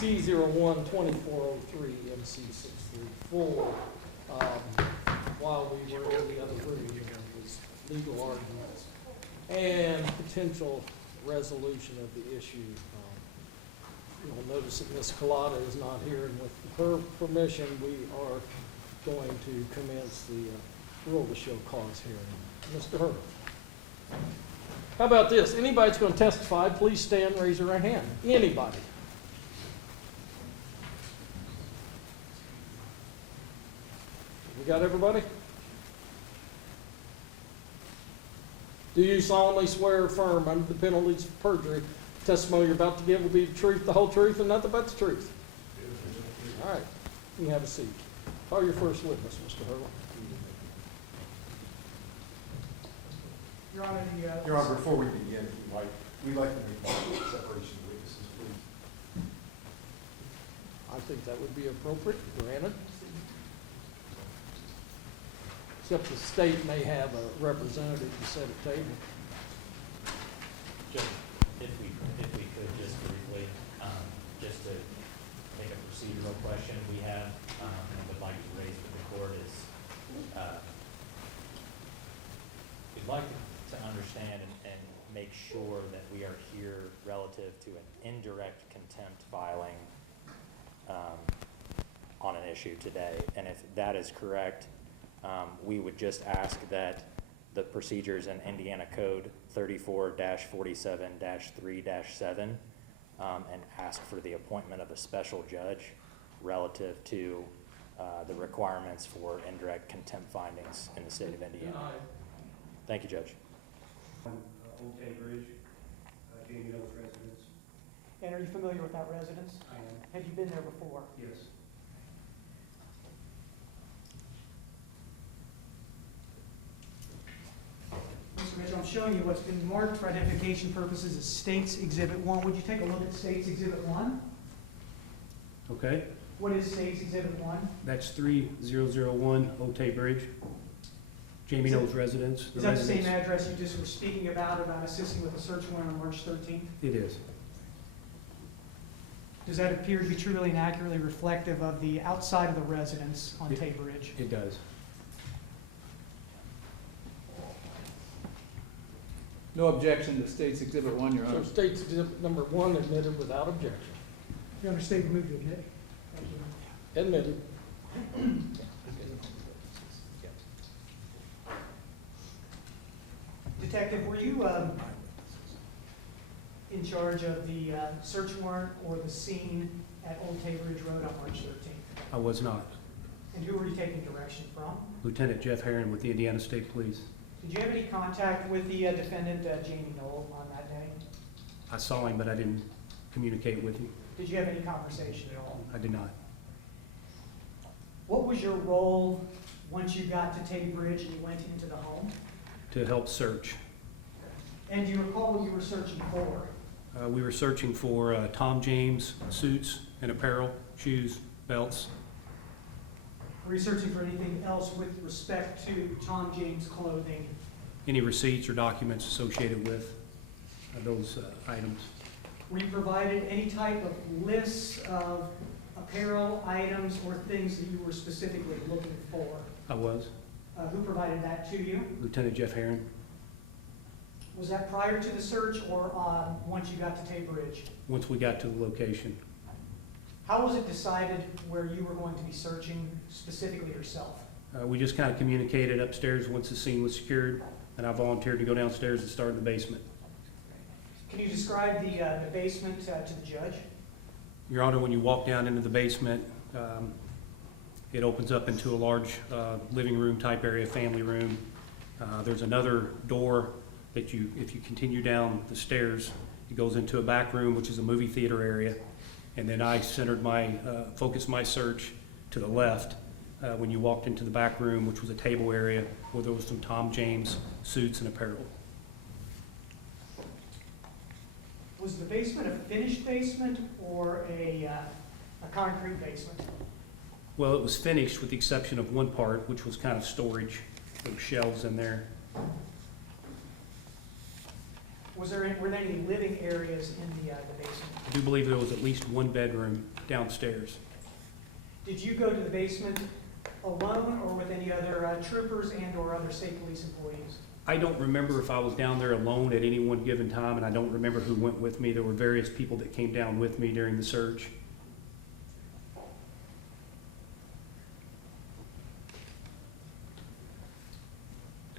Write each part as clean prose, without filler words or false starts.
C01-2403 MC634. While we were in the other room, there was legal arguments and potential resolution of the issue. You'll notice that Ms. Collada is not here, and with her permission, we are going to commence the rule to show cause hearing. Mr. Haron. How about this? Anybody that's going to testify, please stand and raise your right hand. Anybody. We got everybody? Do you solemnly swear or affirm under the penalties of perjury, testimony you're about to give will be the truth, the whole truth, and nothing but the truth? All right. You can have a seat. Call your first witness, Mr. Haron. Your Honor, Your Honor, before we begin, if you like, we'd like to make a separation of witnesses, please. I think that would be appropriate, granted. Except the state may have a representative to set a table. Just, if we could just briefly, just to make a procedural question we have, and would like to raise with the court is, we'd like to understand and make sure that we are here relative to an indirect contempt filing on an issue today. And if that is correct, we would just ask that the procedures in Indiana Code 34-47-3-7 and ask for the appointment of a special judge relative to the requirements for indirect contempt findings in the state of Indiana. Thank you, Judge. Old Bay Bridge, Jamey Noel's residence. and are you familiar with that residence? I am. Have you been there before? Yes. Mr. Mitchell, I'm showing you what's been marked for identification purposes as States Exhibit 1. Would you take a look at States Exhibit 1? Okay, What is States Exhibit 1? that's 3001 Old Bay Bridge, Jamey Noel's residence. Is that the same address you just were speaking about assisting with a search warrant on March 13th? It is. Does that appear to be truly and accurately reflective of the outside of the residence on Tay Bridge? It does. No objection to State's Exhibit 1, Your So Honor. State's Exhibit number 1 admitted without objection. Your Honor, state move to admit. Admitted. Detective, were you in charge of the search warrant or the scene at Old Tay Bridge Road on March 13th? I was not. And who were you taking direction from? Lieutenant Jeff Haron with the Indiana State Police. Did you have any contact with the defendant, Jamey Noel, on that day? I saw him, but I didn't communicate with him. Did you have any conversation at all? I did not. What was your role once you got to Tay Bridge and you went into the home? To help search. And do you recall what you were searching for? We were searching for Tom James suits and apparel, shoes, belts. Were you searching for anything else with respect to Tom James clothing? Any receipts or documents associated with those items. Were you provided any type of lists of apparel items or things that you were specifically looking for? I was. Who provided that to you? Lieutenant Jeff Haron. Was that prior to the search or once you got to Tay Bridge? Once we got to the location. How was it decided where you were going to be searching specifically yourself? We just kind of communicated upstairs once the scene was secured, and I volunteered to go downstairs and start in the basement. Can you describe the basement to the judge? Your Honor, when you walk down into the basement, it opens up into a large living room type area, family room. There's another door that if you continue down the stairs, it goes into a back room, which is a movie theater area. And then I centered focused my search to the left when you walked into the back room, which was a table area where there was some Tom James suits and apparel. Was the basement a finished basement or a concrete basement? Well, it was finished with the exception of one part, which was kind of storage. There were shelves in there. Were there any living areas in the basement? I do believe there was at least one bedroom downstairs. Did you go to the basement alone or with any other troopers and/or other state police employees? I don't remember if I was down there alone at any one given time, and I don't remember who went with me. There were various people that came down with me during the search.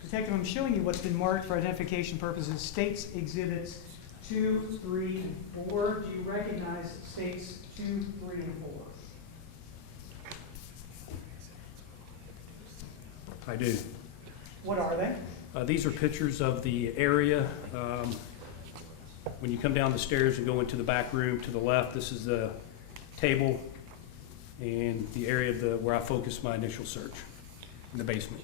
Detective, I'm showing you what's been marked for identification purposes, States Exhibits 2, 3, and 4. Do you recognize States 2, 3, and 4? I do. What are they? These are pictures of the area. When you come down the stairs and go into the back room to the left, this is the table and the area of where I focused my initial search, in the basement.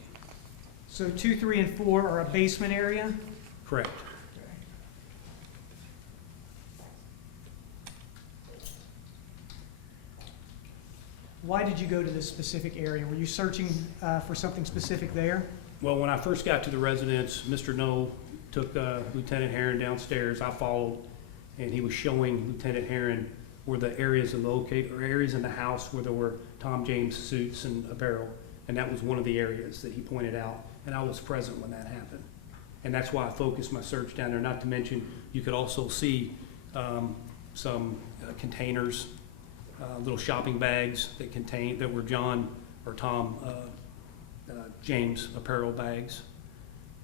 So 2, 3, and 4 are a basement area? Correct. Why did you go to this specific area? Were you searching for something specific there? Well, when I first got to the residence, Mr. Noel took Lieutenant Haron downstairs. I followed, and he was showing Lieutenant Haron where the areas in the house where there were Tom James suits and apparel, and that was one of the areas that he pointed out, and I was present when that happened. And that's why I focused my search down there, not to mention you could also see some containers, little shopping bags that were John or Tom James apparel bags.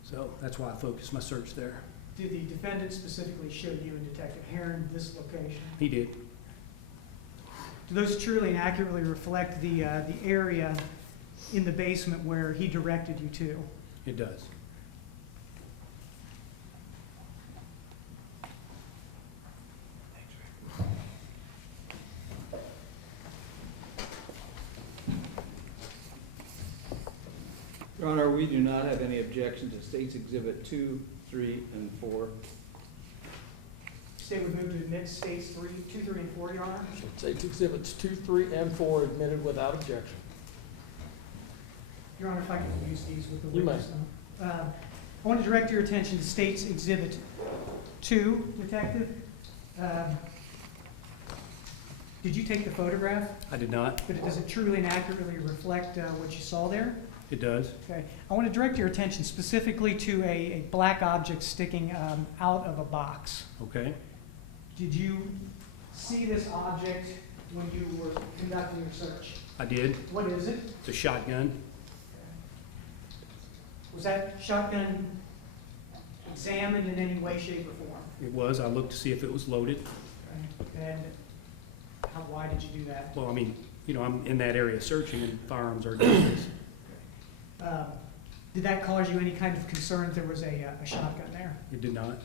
So that's why I focused my search there. Did the defendant specifically show you and Detective Haron this location? He did. Do those truly and accurately reflect the area in the basement where he directed you to? It does. Your Honor, we do not have any objection to States Exhibit 2, 3, and 4. State would move to admit States 2, 3, and 4, Your Honor. States Exhibits 2, 3, and 4 admitted without objection. Your Honor, if I could use these with the You may. witness. I want to direct your attention to States Exhibit 2, Detective. Did you take the photograph? I did not. But does it truly and accurately reflect what you saw there? It does. Okay. I want to direct your attention specifically to a black object sticking out of a box. Okay. Did you see this object when you were conducting your search? I did. What is it? It's a shotgun. Was that shotgun examined in any way, shape, or form? It was. I looked to see if it was loaded. And why did you do that? Well, I mean, you know, I'm in that area searching, and firearms are dangerous. Did that cause you any kind of concern that there was a shotgun there? It did not.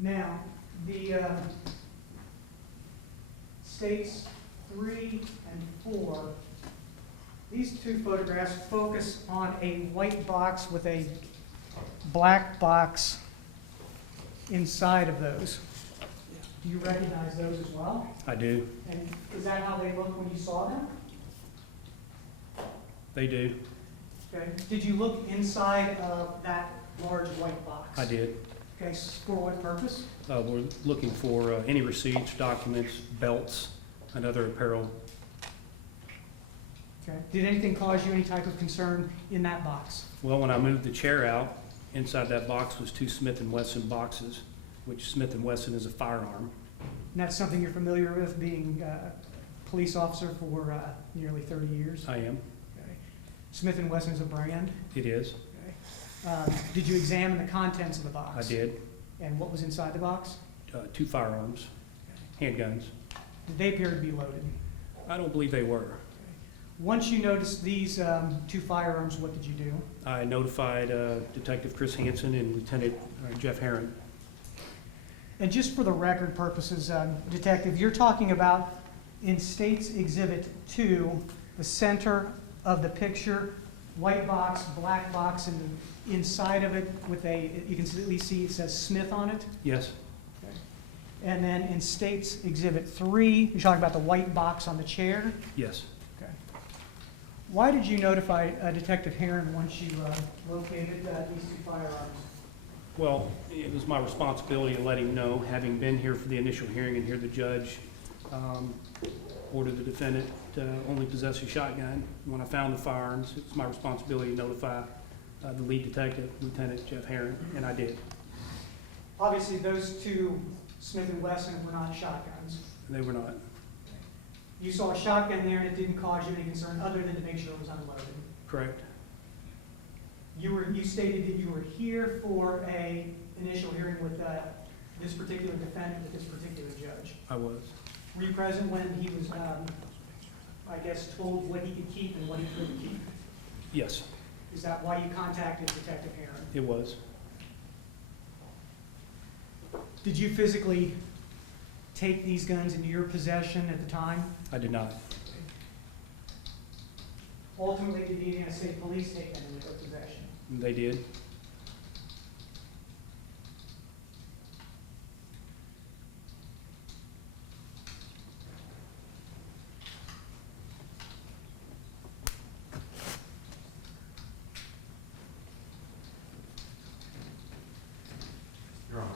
Now, the States 3 and 4, these two photographs focus on a white box with a black box inside of those. Do you recognize those as well? I do. And is that how they looked when you saw them? They do. Okay. Did you look inside of that large white box? I did. Okay, for what purpose? We're looking for any receipts, documents, belts, and other apparel. Okay. Did anything cause you any type of concern in that box? Well, when I moved the chair out, inside that box was 2 Smith & Wesson boxes, which Smith & Wesson is a firearm. And that's something you're familiar with, being a police officer for nearly 30 years? I am. Okay. Smith & Wesson is a brand? It is. Okay. Did you examine the contents of the box? I did. And what was inside the box? 2 firearms, handguns. Did they appear to be loaded? I don't believe they were. Once you noticed these 2 firearms, what did you do? I notified Detective Chris Hansen and Lieutenant Jeff Haron. And just for the record purposes, Detective, you're talking about in States Exhibit 2, the center of the picture, white box, black box, and inside of it with you can at least see it says Smith on it. Yes. Okay. And then in States Exhibit 3, you're talking about the white box on the chair. Yes. Okay. Why did you notify Detective Haron once you located these 2 firearms? Well, it was my responsibility to let him know, having been here for the initial hearing and hear the judge ordered the defendant to only possess a shotgun. When I found the firearms, it's my responsibility to notify the lead detective, Lieutenant Jeff Haron, and I did. Obviously, those two Smith & Wesson were not shotguns. They were not. You saw a shotgun there and it didn't cause you any concern other than to make sure it was unloaded. Correct. You stated that you were here for a initial hearing with this particular defendant, with this particular judge. I was. Were you present when he was, I guess, told what he could keep and what he couldn't keep? Yes, Is that why you contacted Detective Haron? it was. Did you physically take these guns into your possession at the time? I did not. Ultimately, did the Indiana State Police take them into their possession? They did. Your Honor,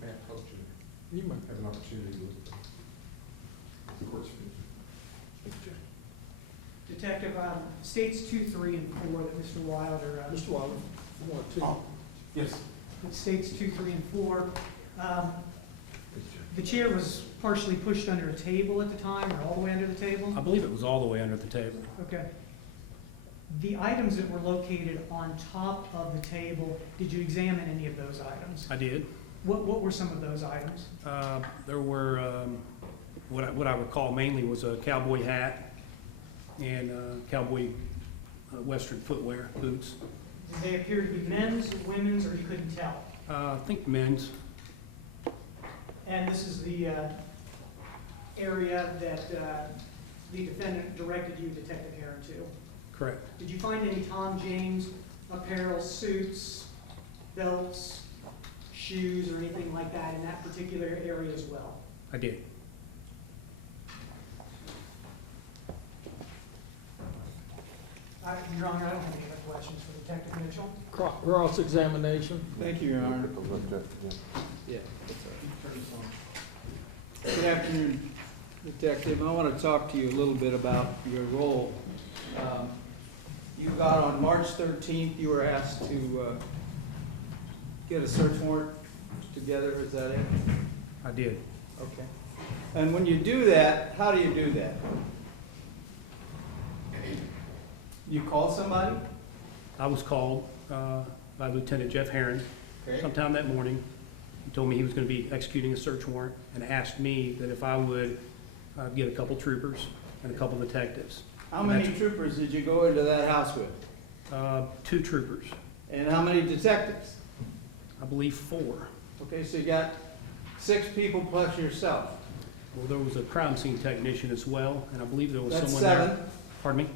may I approach you? You might Have an opportunity with the court's finished. Detective, states 2, 3, and 4 that Mr. Wilder, Mr. Wilder, you want to? Yes. it states 2, 3, and 4. The chair was partially pushed under a table at the time, or all the way under the table? I believe it was all the way under the table. Okay. The items that were located on top of the table, did you examine any of those items? I did. What were some of those items? There were, what I recall mainly was a cowboy hat and cowboy western footwear, boots. Did they appear to be men's, women's, or you couldn't tell? I think men's. And this is the area that the defendant directed you, Detective Haron, to. Correct. Did you find any Tom James apparel, suits, belts, shoes, or anything like that in that particular area as well? I did. Your Honor, I don't have any other questions for Detective Mitchell. Cross-examination. Thank you, Your Honor. Yeah, that's all right. Good afternoon, Detective. I want to talk to you a little bit about your role. You got on March 13th, you were asked to get a search warrant together, is that it? I did. Okay. And when you do that, how do you do that? You call somebody? I was called by Lieutenant Jeff Haron Okay. sometime that morning. He told me he was going to be executing a search warrant and asked me that if I would get a couple troopers and a couple detectives. How And many that's- troopers did you go into that house with? 2 troopers. And how many detectives? I believe 4. Okay, so you got 6 people plus yourself. Well, there was a crime scene technician as well, and I believe there was That's someone 7. there. Pardon me?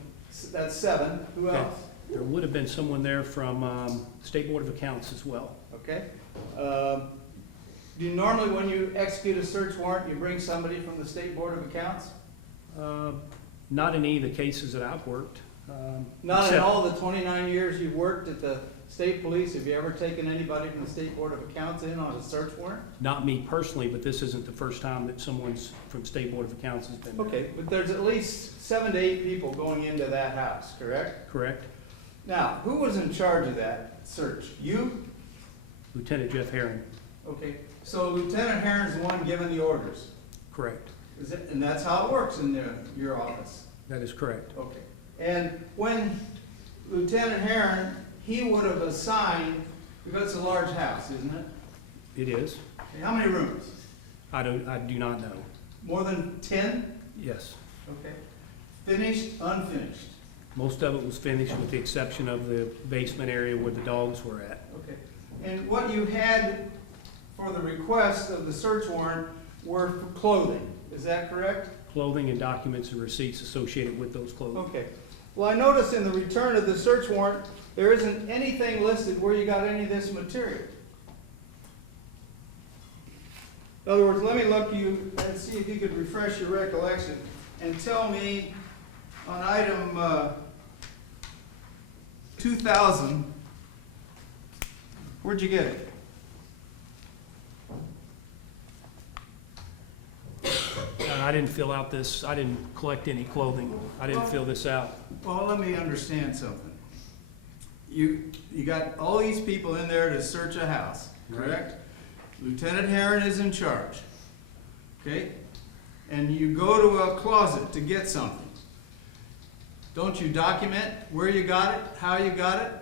That's 7. Who Okay. else? There would have been someone there from State Board of Accounts as well. Okay. Do you normally, when you execute a search warrant, you bring somebody from the State Board of Accounts? Not in any of the cases that I've worked. Not in except- all the 29 years you've worked at the state police, have you ever taken anybody from the State Board of Accounts in on a search warrant? Not me personally, but this isn't the first time that someone's from State Board of Accounts has been there. Okay, but there's at least 7 to 8 people going into that house, correct? Correct? Now, who was in charge of that search? You? Lieutenant Jeff Haron. Okay, so Lieutenant Haron's the one giving the orders. Correct. Is it, and that's how it works in your office? That is correct. Okay. And when Lieutenant Haron, he would have assigned, because it's a large house, isn't it? It is. Okay, how many rooms? I do not know. More than 10? Yes. Okay. Finished, unfinished? Most of it was finished with the exception of the basement area where the dogs were at. Okay. And what you had for the request of the search warrant were for clothing, is that correct? Clothing and documents and receipts associated with those clothing. Okay. Well, I noticed in the return of the search warrant, there isn't anything listed where you got any of this material. In other words, let me look you and see if you could refresh your recollection and tell me on item 2000, where'd you get it? I didn't fill out this, I didn't collect any clothing. I didn't fill this out. Well, let me understand something. You got all these people in there to search a house, correct? Lieutenant Haron is in charge, okay? And you go to a closet to get something. Don't you document where you got it, how you got it?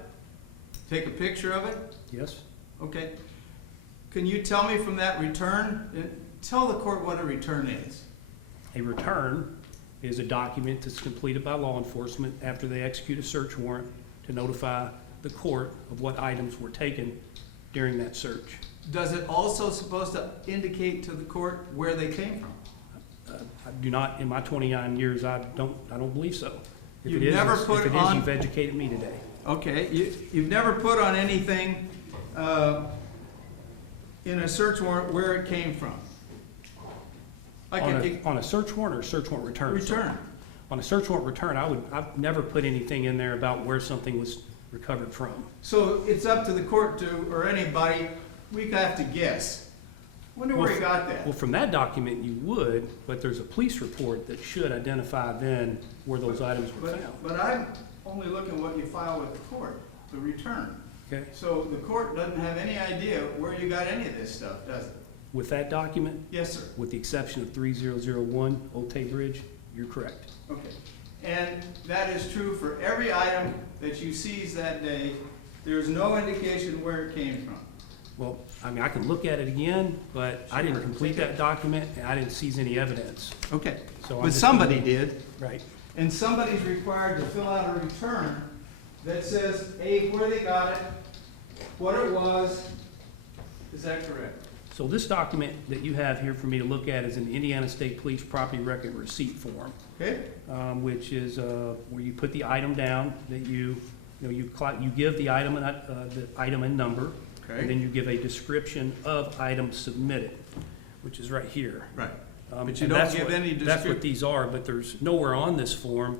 Take a picture of it? Yes? Okay. Can you tell me from that return, tell the court what a return is? A return is a document that's completed by law enforcement after they execute a search warrant to notify the court of what items were taken during that search. Does it also supposed to indicate to the court where they came from? I do not, in my 29 years, I don't believe so. If You've it is, never if put it is, on- you've educated me today. Okay, you've never put on anything in a search warrant where it came from? On a search warrant or a search warrant return? sir? Return. On a search warrant return, I've never put anything in there about where something was recovered from. So it's up to the court to, or anybody, we have to guess. Wonder where he got that. Well, from that document you would, but there's a police report that should identify then where those items were found. But I'm only looking what you file with the court, the return. Okay? So the court doesn't have any idea where you got any of this stuff, does it? With that document, Yes, sir. with the exception of 3001 Old Tay Bridge, you're correct. Okay. And that is true for every item that you seize that day. There's no indication where it came from. Well, I mean, I can look at it again, but I didn't complete that document and I didn't seize any evidence. Okay. So I'm But just somebody gonna- did. Right. And somebody's required to fill out a return that says, A, where they got it, what it was. Is that correct? So this document that you have here for me to look at is an Indiana State Police Property Record Receipt Form, Okay? which is where you put the item down that you give the item and number, and Okay. then you give a description of items submitted, which is right here. Right. But you And don't that's give what- any That's description. what these are, but there's nowhere on this form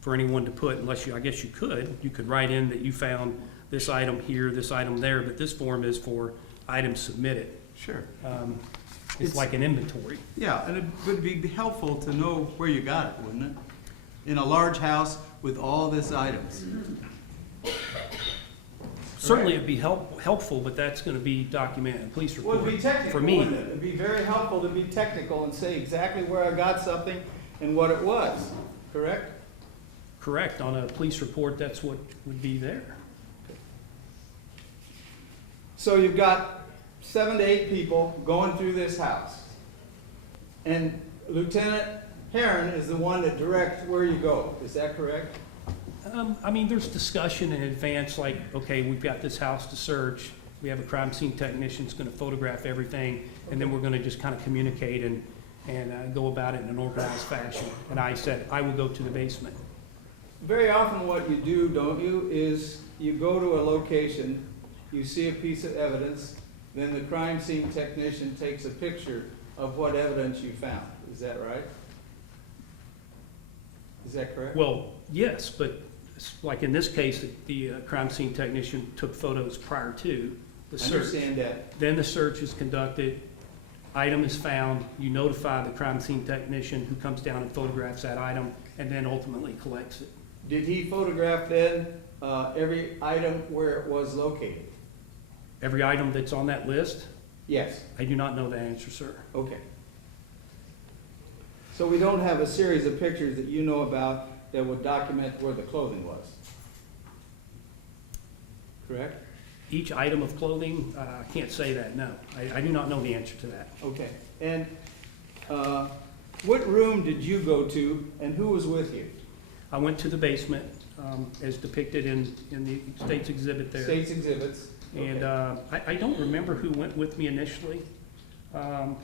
for anyone to put, unless I guess you could write in that you found this item here, this item there, but this form is for items submitted. Sure. It's It's- like an inventory. Yeah, and it would be helpful to know where you got it, wouldn't it? In a large house with all this items. Certainly it'd be helpful, but that's gonna be documented in police Well, report. it'd be technical, For me. wouldn't it? It'd be very helpful to be technical and say exactly where I got something and what it was, correct? Correct, on a police report, that's what would be there. So you've got 7 to 8 people going through this house. And Lieutenant Haron is the one that directs where you go, is that correct? I mean, there's discussion in advance, like, okay, we've got this house to search, we have a crime scene technician that's gonna photograph everything, and then we're gonna just kind of communicate and go about it in an organized fashion. And I said, I will go to the basement. Very often what you do, don't you, is you go to a location, you see a piece of evidence, then the crime scene technician takes a picture of what evidence you found. Is that right? Is that correct? Well, yes, but it's like in this case, the crime scene technician took photos prior to the I search. understand that. Then the search is conducted, item is found, you notify the crime scene technician who comes down and photographs that item, and then ultimately collects it. Did he photograph then every item where it was located? Every item that's on that list, Yes. I do not know the answer, sir. Okay. So we don't have a series of pictures that you know about that would document where the clothing was? Correct? Each item of clothing, I can't say that, no. I do not know the answer to that. Okay. And what room did you go to and who was with you? I went to the basement, as depicted in the state's exhibit there. State's exhibits. And Okay. I don't remember who went with me initially. What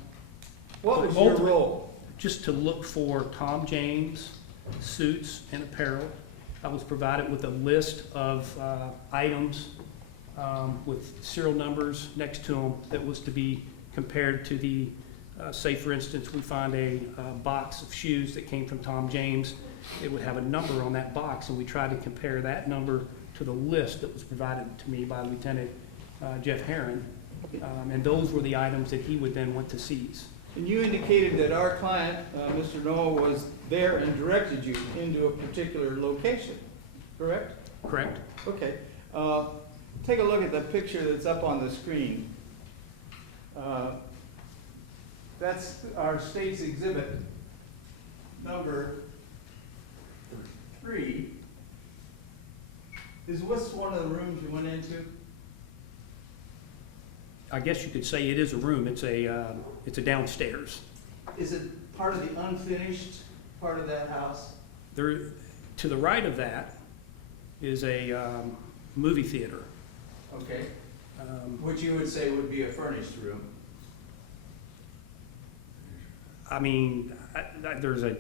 was your ultimate- role? Just to look for Tom James suits and apparel. I was provided with a list of items with serial numbers next to them that was to be compared to the, say for instance, we find a box of shoes that came from Tom James. It would have a number on that box, and we tried to compare that number to the list that was provided to me by Lieutenant Jeff Haron. And those were the items that he would then want to seize. And you indicated that our client, Mr. Noel, was there and directed you into a particular location, correct? Correct? Okay. Take a look at the picture that's up on the screen. That's our state's exhibit number 3. Is this one of the rooms you went into? I guess you could say it is a room. It's a downstairs. Is it part of the unfinished part of that house? There, to the right of that is a movie theater. Okay. Which you would say would be a furnished room? I mean, there's a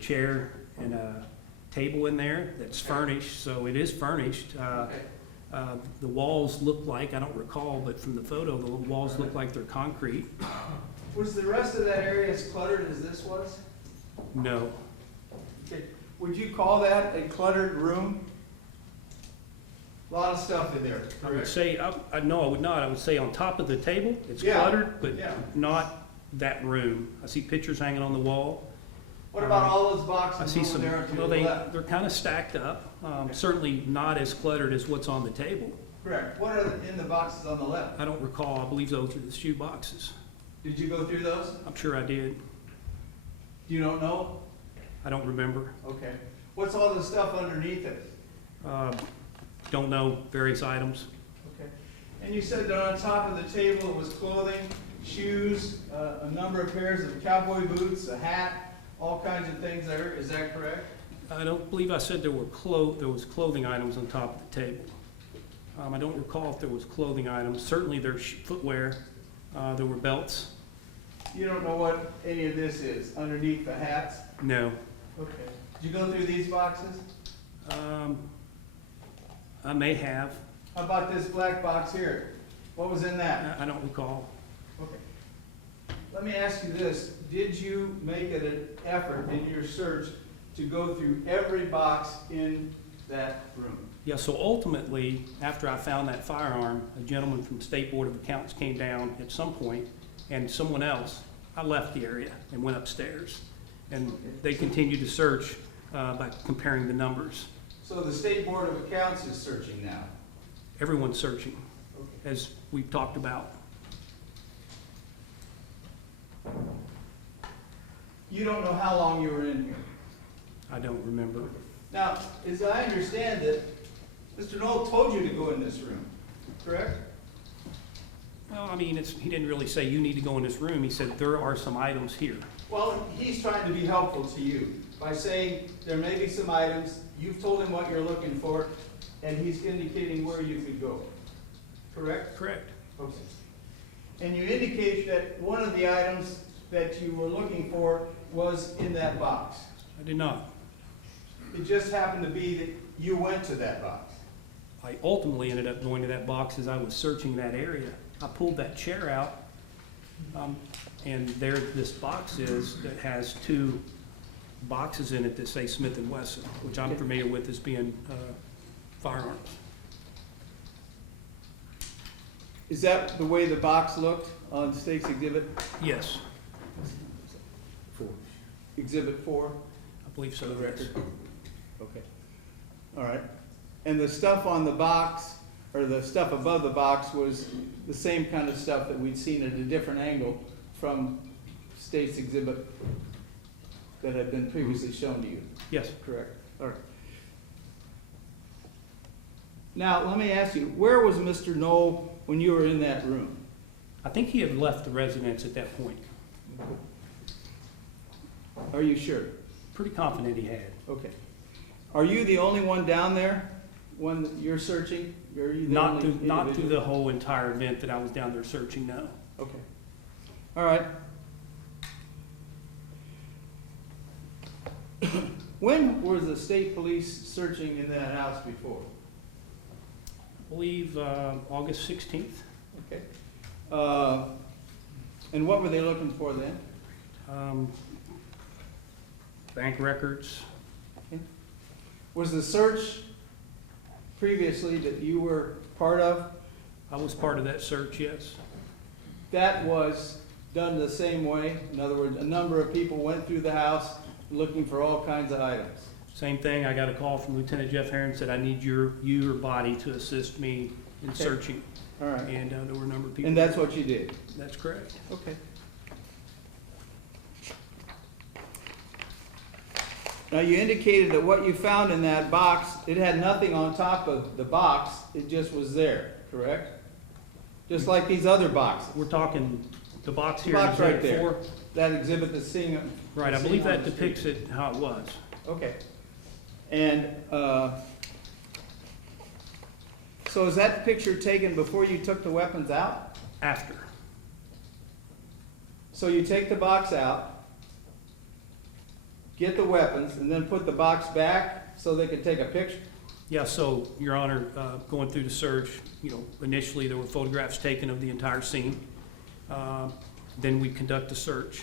chair and a table in there that's furnished, so it is furnished. Okay. The walls look like, I don't recall, but from the photo, the walls look like they're concrete. Was the rest of that area as cluttered as this was? No, Okay. Would you call that a cluttered room? A lot of stuff in there. I would correct? say, no, I would not. I would say on top of the table, it's Yeah, cluttered, but yeah. not that room. I see pictures hanging on the wall. What about all those I boxes see over some, there to well, the left? they're kind of stacked up. Okay. Certainly not as cluttered as what's on the table. Correct. What are in the boxes on the left? I don't recall. I believe those are the shoe boxes. Did you go through those? I'm sure I did. You don't know? I don't remember. Okay. What's all the stuff underneath it? Don't know, various items. Okay. And you said that on top of the table it was clothing, shoes, a number of pairs of cowboy boots, a hat, all kinds of things there. Is that correct? I don't believe I said there was clothing items on top of the table. I don't recall if there was clothing items. Certainly there's footwear. There were belts. You don't know what any of this is underneath the hats? No. Okay. Did you go through these boxes? I may have. How about this black box here? What was in that? I don't recall. Okay. Let me ask you this. Did you make it an effort in your search to go through every box in that room? Yeah, so ultimately, after I found that firearm, a gentleman from the State Board of Accounts came down at some point, and someone else, I left the area and went upstairs. And they continued to search by comparing the numbers. So the State Board of Accounts is searching now? Everyone's searching, Okay. as we've talked about. You don't know how long you were in here? I don't remember. Now, as I understand it, Mr. Noel told you to go in this room, correct? Well, I mean, he didn't really say you need to go in this room. He said there are some items here. Well, he's trying to be helpful to you by saying there may be some items, you've told him what you're looking for, and he's indicating where you could go, correct? Correct. Okay. And you indicated that one of the items that you were looking for was in that box. I did not. It just happened to be that you went to that box. I ultimately ended up going to that box as I was searching that area. I pulled that chair out, and there this box is that has 2 boxes in it that say Smith & Wesson, which I'm familiar with as being firearms. Is that the way the box looked on State's Exhibit? Yes, Exhibit 4? I believe so. For the Yes. record? Okay. All right. And the stuff on the box, or the stuff above the box, was the same kind of stuff that we'd seen at a different angle from State's Exhibit that had been previously shown to you? Yes. Correct. All right. Now, let me ask you, where was Mr. Noel when you were in that room? I think he had left the residence at that point. Are you sure? Pretty confident he had. Okay. Are you the only one down there when you're searching? Are you the Not only through individual? the whole entire event that I was down there searching, no. Okay. All right. When was the state police searching in that house before? I believe August 16th. Okay. And what were they looking for then? Bank records. Was the search previously that you were part of, I was part of that search, yes. that was done the same way? In other words, a number of people went through the house looking for all kinds of items? Same thing, I got a call from Lieutenant Jeff Haron, said, I need your body to assist me in Okay. searching. All right. And there were a number of people. And that's what you did? That's correct. Okay. Now, you indicated that what you found in that box, it had nothing on top of the box, it just was there, correct? Just like these other boxes. We're talking the box The here. box right Exhibit there. 4. That exhibit that's seeing. Right, I believe that depicts it how it was. Okay. And, so is that picture taken before you took the weapons out? After. So you take the box out, get the weapons, and then put the box back so they could take a picture? Yeah, so, Your Honor, going through the search, initially there were photographs taken of the entire scene. Then we conduct a search.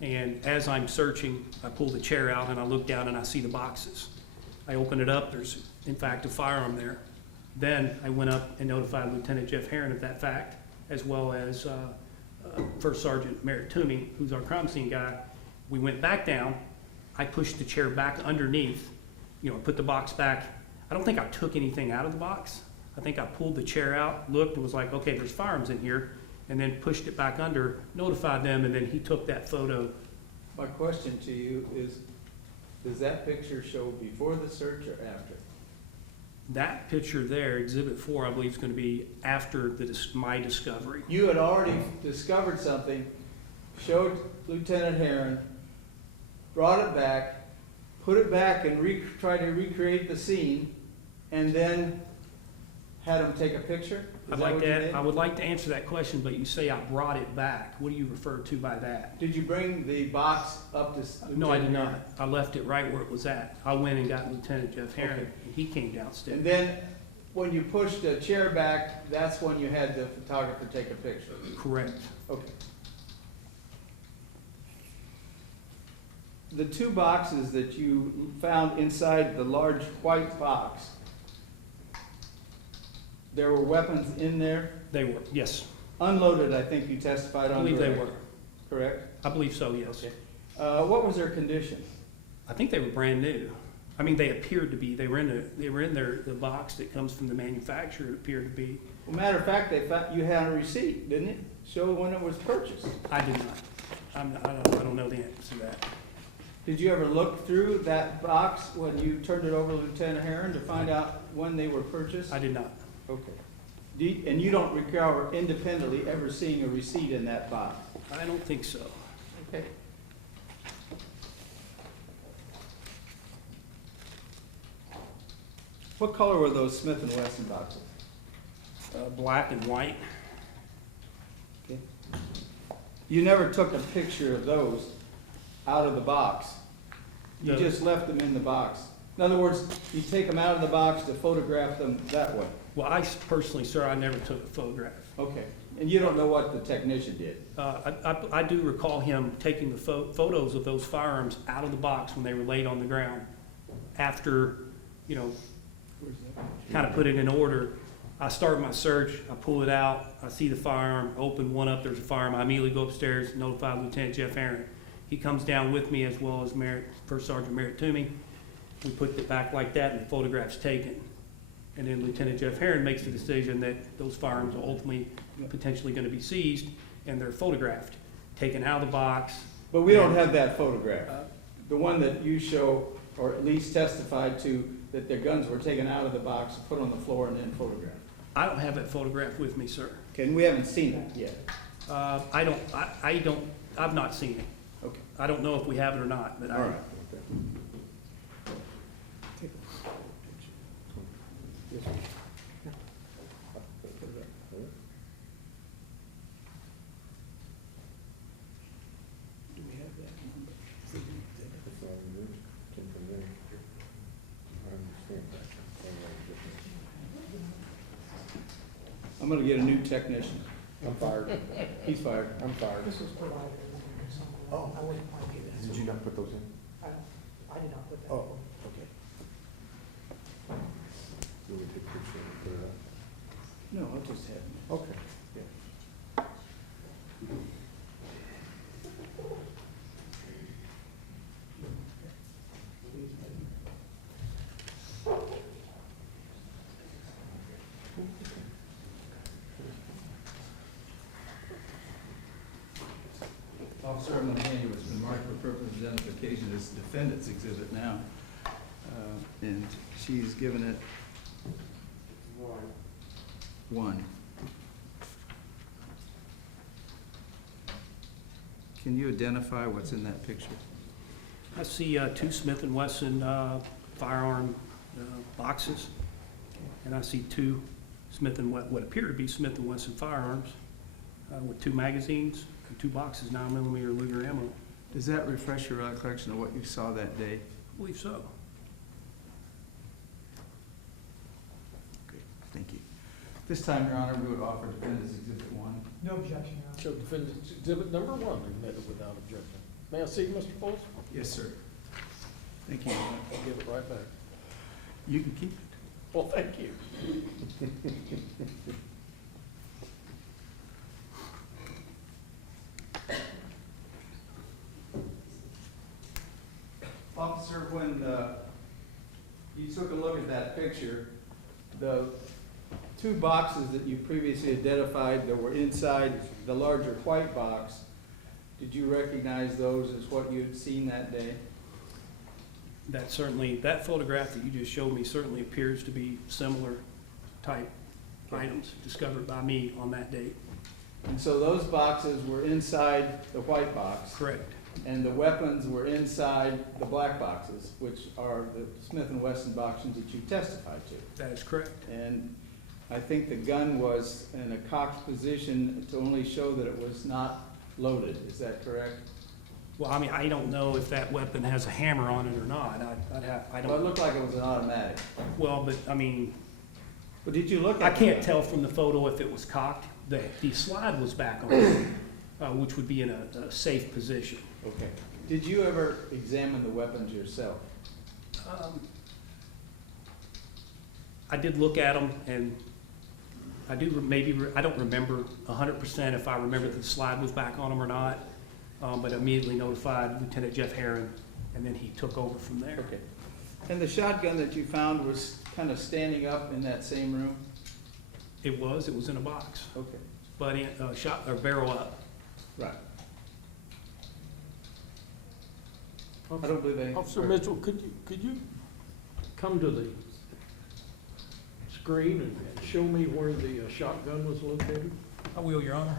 And as I'm searching, I pull the chair out and I look down and I see the boxes. I open it up, there's in fact a firearm there. Then I went up and notified Lieutenant Jeff Haron of that fact, as well as First Sergeant Merritt Tumi, who's our crime scene guy. We went back down, I pushed the chair back underneath, put the box back. I don't think I took anything out of the box. I think I pulled the chair out, looked, and was like, okay, there's firearms in here, and then pushed it back under, notified them, and then he took that photo. My question to you is, does that picture show before the search or after? That picture there, Exhibit 4, I believe is going to be after my discovery. You had already discovered something, showed Lieutenant Haron, brought it back, put it back and tried to recreate the scene, and then had him take a picture? Is that what you did? I would like to answer that question, but you say I brought it back. What do you refer to by that? Did you bring the box up to? No, I did Lieutenant not. I left it right where it was at. I went and got Lieutenant Jeff Haron, Okay. and he came Haron? downstairs. And then, when you pushed the chair back, that's when you had the photographer take a picture? Correct. Okay. The two boxes that you found inside the large white box, there were weapons in there? They were, yes. Unloaded, I think you testified I on. believe they direct, were. Correct? I believe so, yes. What was their condition? I think they were brand new. I mean, they appeared to be. They were in the box that comes from the manufacturer. It appeared to be. Well, matter of fact, you had a receipt, didn't it? Show when it was purchased. I did not. I don't know the answer to that. Did you ever look through that box when you turned it over to Lieutenant Haron to find out when they were purchased? I did not. Okay. And you don't recall independently ever seeing a receipt in that box? I don't think so. Okay. What color were those Smith & Wesson boxes? Black and white. Okay. You never took a picture of those out of the box? You No. just left them in the box? In other words, you take them out of the box to photograph them that way? Well, I personally, sir, I never took a photograph. Okay. And you don't know what the technician did? I do recall him taking the photos of those firearms out of the box when they were laid on the ground after, kind of put it in order. I start my search, I pull it out, I see the firearm, open one up, there's a firearm. I immediately go upstairs, notify Lieutenant Jeff Haron. He comes down with me as well as First Sergeant Merritt Tumi. We put it back like that and the photograph's taken. And then Lieutenant Jeff Haron makes the decision that those firearms are ultimately potentially going to be seized and they're photographed, taken out of the box. But we don't have that photograph. The one that you show, or at least testified to, that their guns were taken out of the box, put on the floor, and then photographed. I don't have that photograph with me, sir. Okay, and we haven't seen it yet. I've not seen it. Okay. I don't know if we have it or not, but All right. Do we have that number? I'm gonna get a new technician. I'm fired. He's fired. I'm fired. This was provided in there, so Oh. I wouldn't want to do that. Did you not put those in? I did not put that. Oh, okay. You would take a picture and put it up? No, I'll just have him. Okay, yeah. Officer, I'm going to hand you what's been marked for purpose of identification as defendant's exhibit now. And she's given it one. Can you identify what's in that picture? I see two Smith & Wesson firearm boxes, and I see two what appear to be Smith & Wesson firearms with two magazines and two boxes, 9mm Luger ammo. Does that refresh your recollection of what you saw that day? I believe so. Okay, thank you. This time, Your Honor, we would offer defendant's exhibit one. No objection, Your Honor. Show defendant's exhibit number 1 admitted without objection. May I see, Mr. Foles? Yes, sir. Thank you, Your Honor. I'll give it right back. You can keep it. Well, thank you. Officer, when you took a look at that picture, the two boxes that you previously identified that were inside the larger white box, did you recognize those as what you had seen that day? That photograph that you just showed me certainly appears to be similar type items discovered by me on that date. And so those boxes were inside the white box? Correct. And the weapons were inside the black boxes, which are the Smith & Wesson boxes that you testified to? That is correct. And I think the gun was in a cocked position to only show that it was not loaded, is that correct? Well, I mean, I don't know if that weapon has a hammer on it or not. I Well, it don't, looked like it was an automatic. well, but I mean, But did you look at I the can't gun? tell from the photo if it was cocked. The slide was back on, which would be in a safe position. Okay. Did you ever examine the weapons yourself? I did look at them, and I do I don't remember 100% if I remember that the slide was back on them or not, but immediately notified Lieutenant Jeff Haron, and then he took over from there. Okay. And the shotgun that you found was kind of standing up in that same room? It was in a box, Okay. but shot or barrel up. Right. I don't believe any. Officer Mitchell, could you come to the screen and show me where the shotgun was located? I will, Your Honor.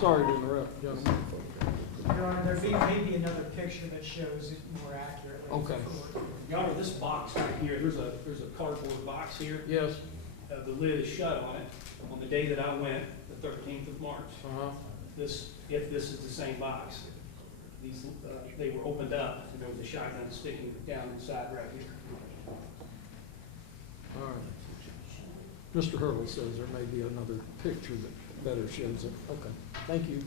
Sorry to interrupt, gentlemen. Your Honor, there may be another picture that shows it more accurately. Okay. Your Honor, this box right here, there's a cardboard box here. Yes. The lid is shut on it. On the day that I went, the 13th of March, if this is the same box, these, they were opened up, and there was a shotgun sticking down inside right here. All right. Mr. Hurley says there may be another picture that better shows it. Okay, thank you.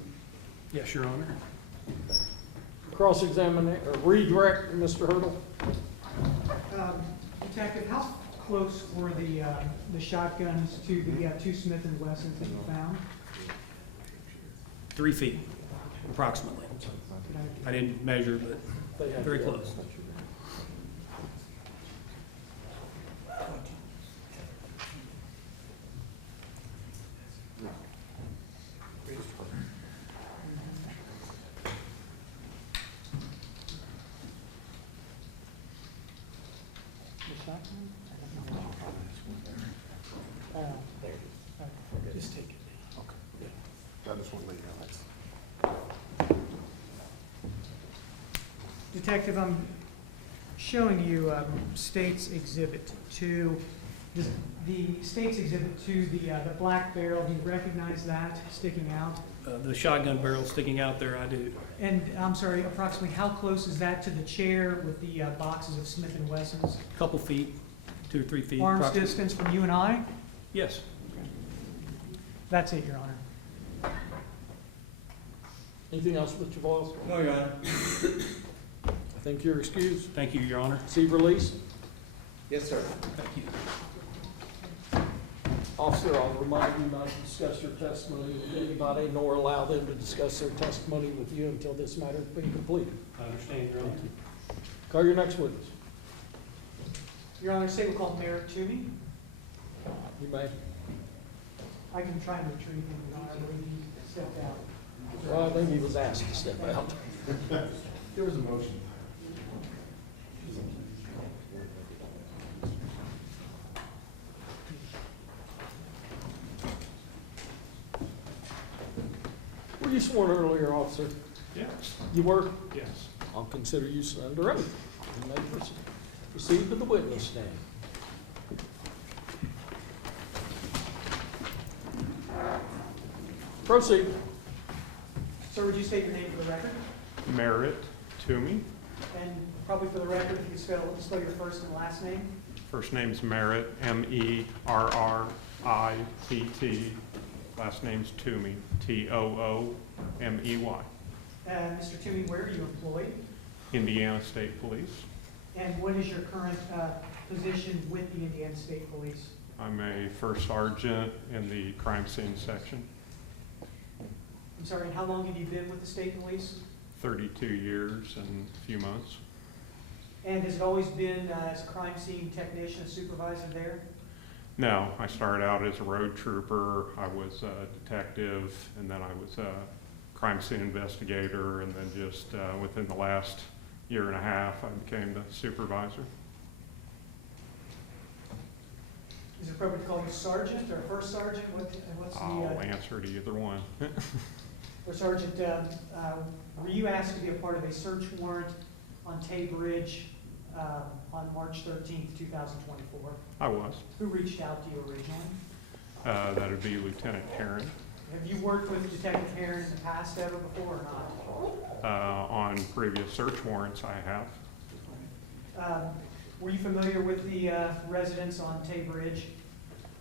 Yes, Your Honor. Cross-examine, or redirect, Mr. Hurdle? Detective, how close were the shotguns to the two Smith & Wessons that you found? 3 feet, approximately. I didn't measure, but They had very to- close. Just take it. I just want to lay down. Detective, I'm showing you State's Exhibit 2. The State's Exhibit 2, the black barrel, do you recognize that sticking out? The shotgun barrel sticking out there, I do. And I'm sorry, approximately how close is that to the chair with the boxes of Smith & Wessons? A couple feet, 2 or 3 feet. Arm's approximately. distance from you and I? Yes. That's it, Your Honor. Anything else, Mr. Boyle? No, Your Honor. I think you're excused. Thank you, Your Honor. See release? Yes, sir. Thank you. Officer, I'll remind you not to discuss your testimony with anybody, nor allow them to discuss their testimony with you until this matter has been completed. I understand, Your Honor. Call your next witness. Your Honor, State will call Mayor Tumi. You may. I can try and retrieve him, Your Honor. I believe he stepped out. Well, I think he was asked to step out. There was a motion. Were you sworn earlier, officer? Yes. You were? Yes. I'll consider you under oath. You may proceed to the witness stand. Proceed. Sir, would you state your name for the record? Merritt Tumi. And probably for the record, if you spell your first and last name. First name's Merritt, M-E-R-R-I-T-T. Last name's Toomy, T-O-O-M-E-Y. Mr. Tumi, where are you employed? Indiana State Police. And what is your current position with the Indiana State Police? I'm a first sergeant in the crime scene section, I'm sorry, how long have you been with the state police? 32 years and a few months. And has it always been as a crime scene technician, a supervisor there? No, I started out as a road trooper, I was a detective, and then I was a crime scene investigator, and then just within the last year and a half, I became the supervisor. Is it appropriate to call you sergeant or first sergeant? What's I'll the, answer to either one. or sergeant, were you asked to be a part of a search warrant on Tay Bridge on March 13th, 2024? I was. Who reached out to you originally? That would be Lieutenant Haron. Have you worked with Detective Haron in the past ever before or not? On previous search warrants, I have. Were you familiar with the residence on Tay Bridge?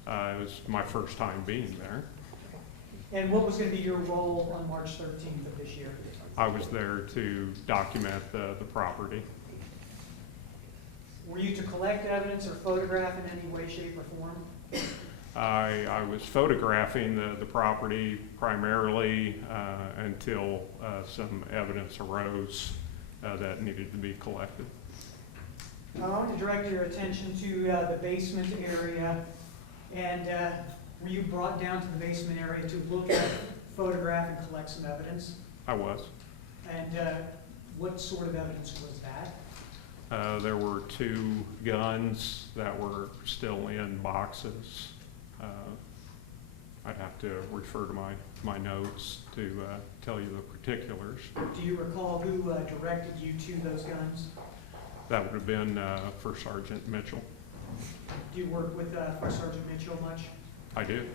It was my first time being there. And what was going to be your role on March 13th of this year? I was there to document the property. Were you to collect evidence or photograph in any way, shape, or form? I was photographing the property primarily until some evidence arose that needed to be collected. I want to direct your attention to the basement area. And were you brought down to the basement area to look at, photograph, and collect some evidence? I was. And what sort of evidence was that? There were 2 guns that were still in boxes. I'd have to refer to my notes to tell you the particulars. Do you recall who directed you to those guns? That would have been First Sergeant Mitchell. Do you work with First Sergeant Mitchell much? I do.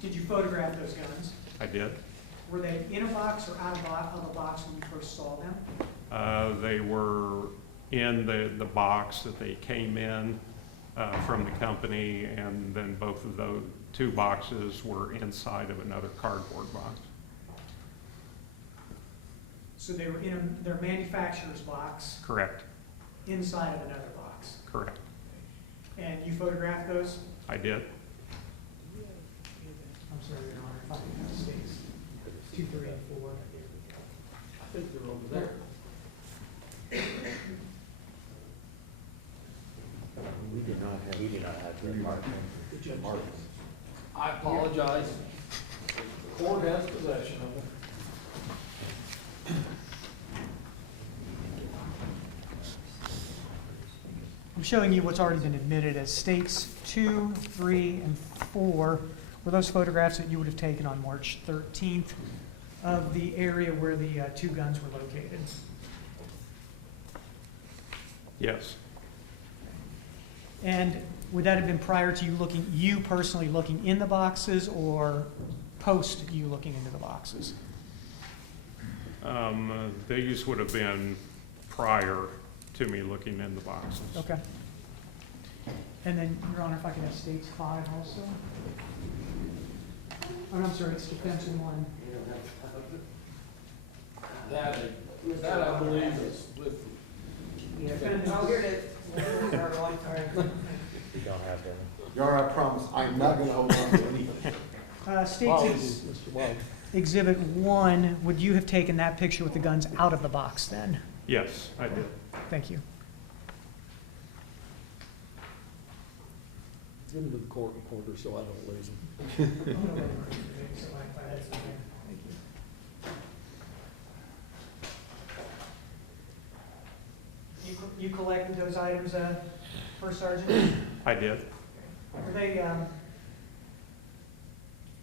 Did you photograph those guns? I did. Were they in a box or out of a box when you first saw them? They were in the box that they came in from the company, and then both of those 2 boxes were inside of another cardboard box. So they were in their manufacturer's box Correct. inside of another box. Correct. And you photographed those? I did. I'm sorry, Your Honor, if I can have states 2, 3, and 4. I think they're over there. We do not have the Did you understand? I apologize. The court has possession of them. I'm showing you what's already been admitted as states 2, 3, and 4 were those photographs that you would have taken on March 13th of the area where the 2 guns were located. Yes. And would that have been prior to you personally looking in the boxes, or post you looking into the boxes? These would have been prior to me looking in the boxes. Okay. And then, Your Honor, if I could have states 5 also? Oh, I'm sorry, it's defense 1. That I believe is with. Defendant- We don't have them. Your Honor, I promise, I'm not gonna hold on to anything. States Mr. Wells. Exhibit 1, would you have taken that picture with the guns out of the box then? Yes, I did. Thank you. Give them to the court reporter so I don't lose them. You collected those items, First Sergeant? I did. Were they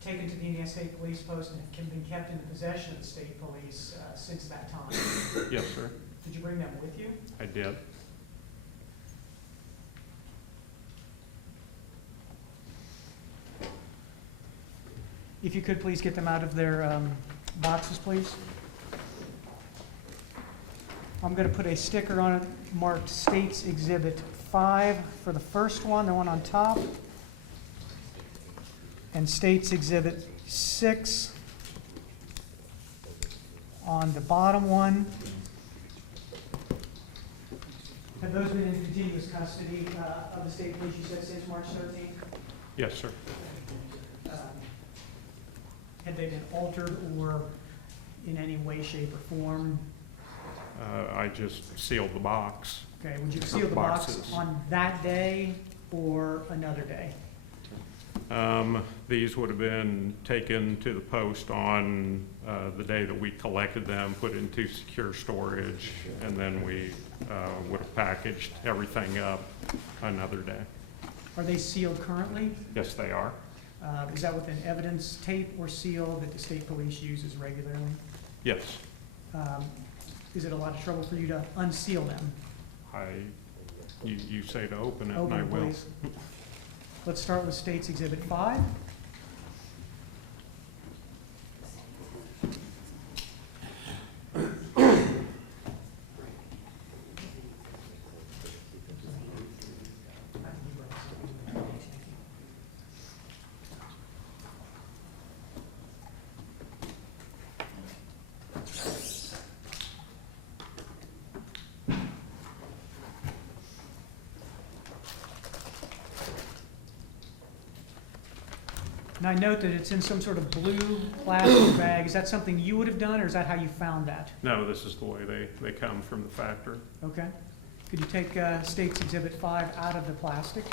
taken to the Indiana State Police Post and have been kept in the possession of the state police since that time? Yes, sir. Did you bring them with you? I did. If you could please get them out of their boxes, please. I'm going to put a sticker on it marked States Exhibit 5 for the first one, the one on top, and States Exhibit 6 on the bottom one. Have those been in continuous custody of the state police, you said, since March 13th? Yes, sir. Had they been altered or in any way, shape, or form? I just sealed the box. Okay, would you seal the box Boxes. on that day or another day? These would have been taken to the post on the day that we collected them, put into secure storage, and then we would have packaged everything up another day. Are they sealed currently? Yes, they are. Is that with an evidence tape or seal that the state police uses regularly? Yes. Is it a lot of trouble for you to unseal them? You say to open it, and Open I it, will. please. Let's start with States Exhibit 5. And I note that it's in some sort of blue plastic bag. Is that something you would have done, or is that how you found that? No, this is the way they come from the factory. Okay. Could you take States Exhibit 5 out of the plastic?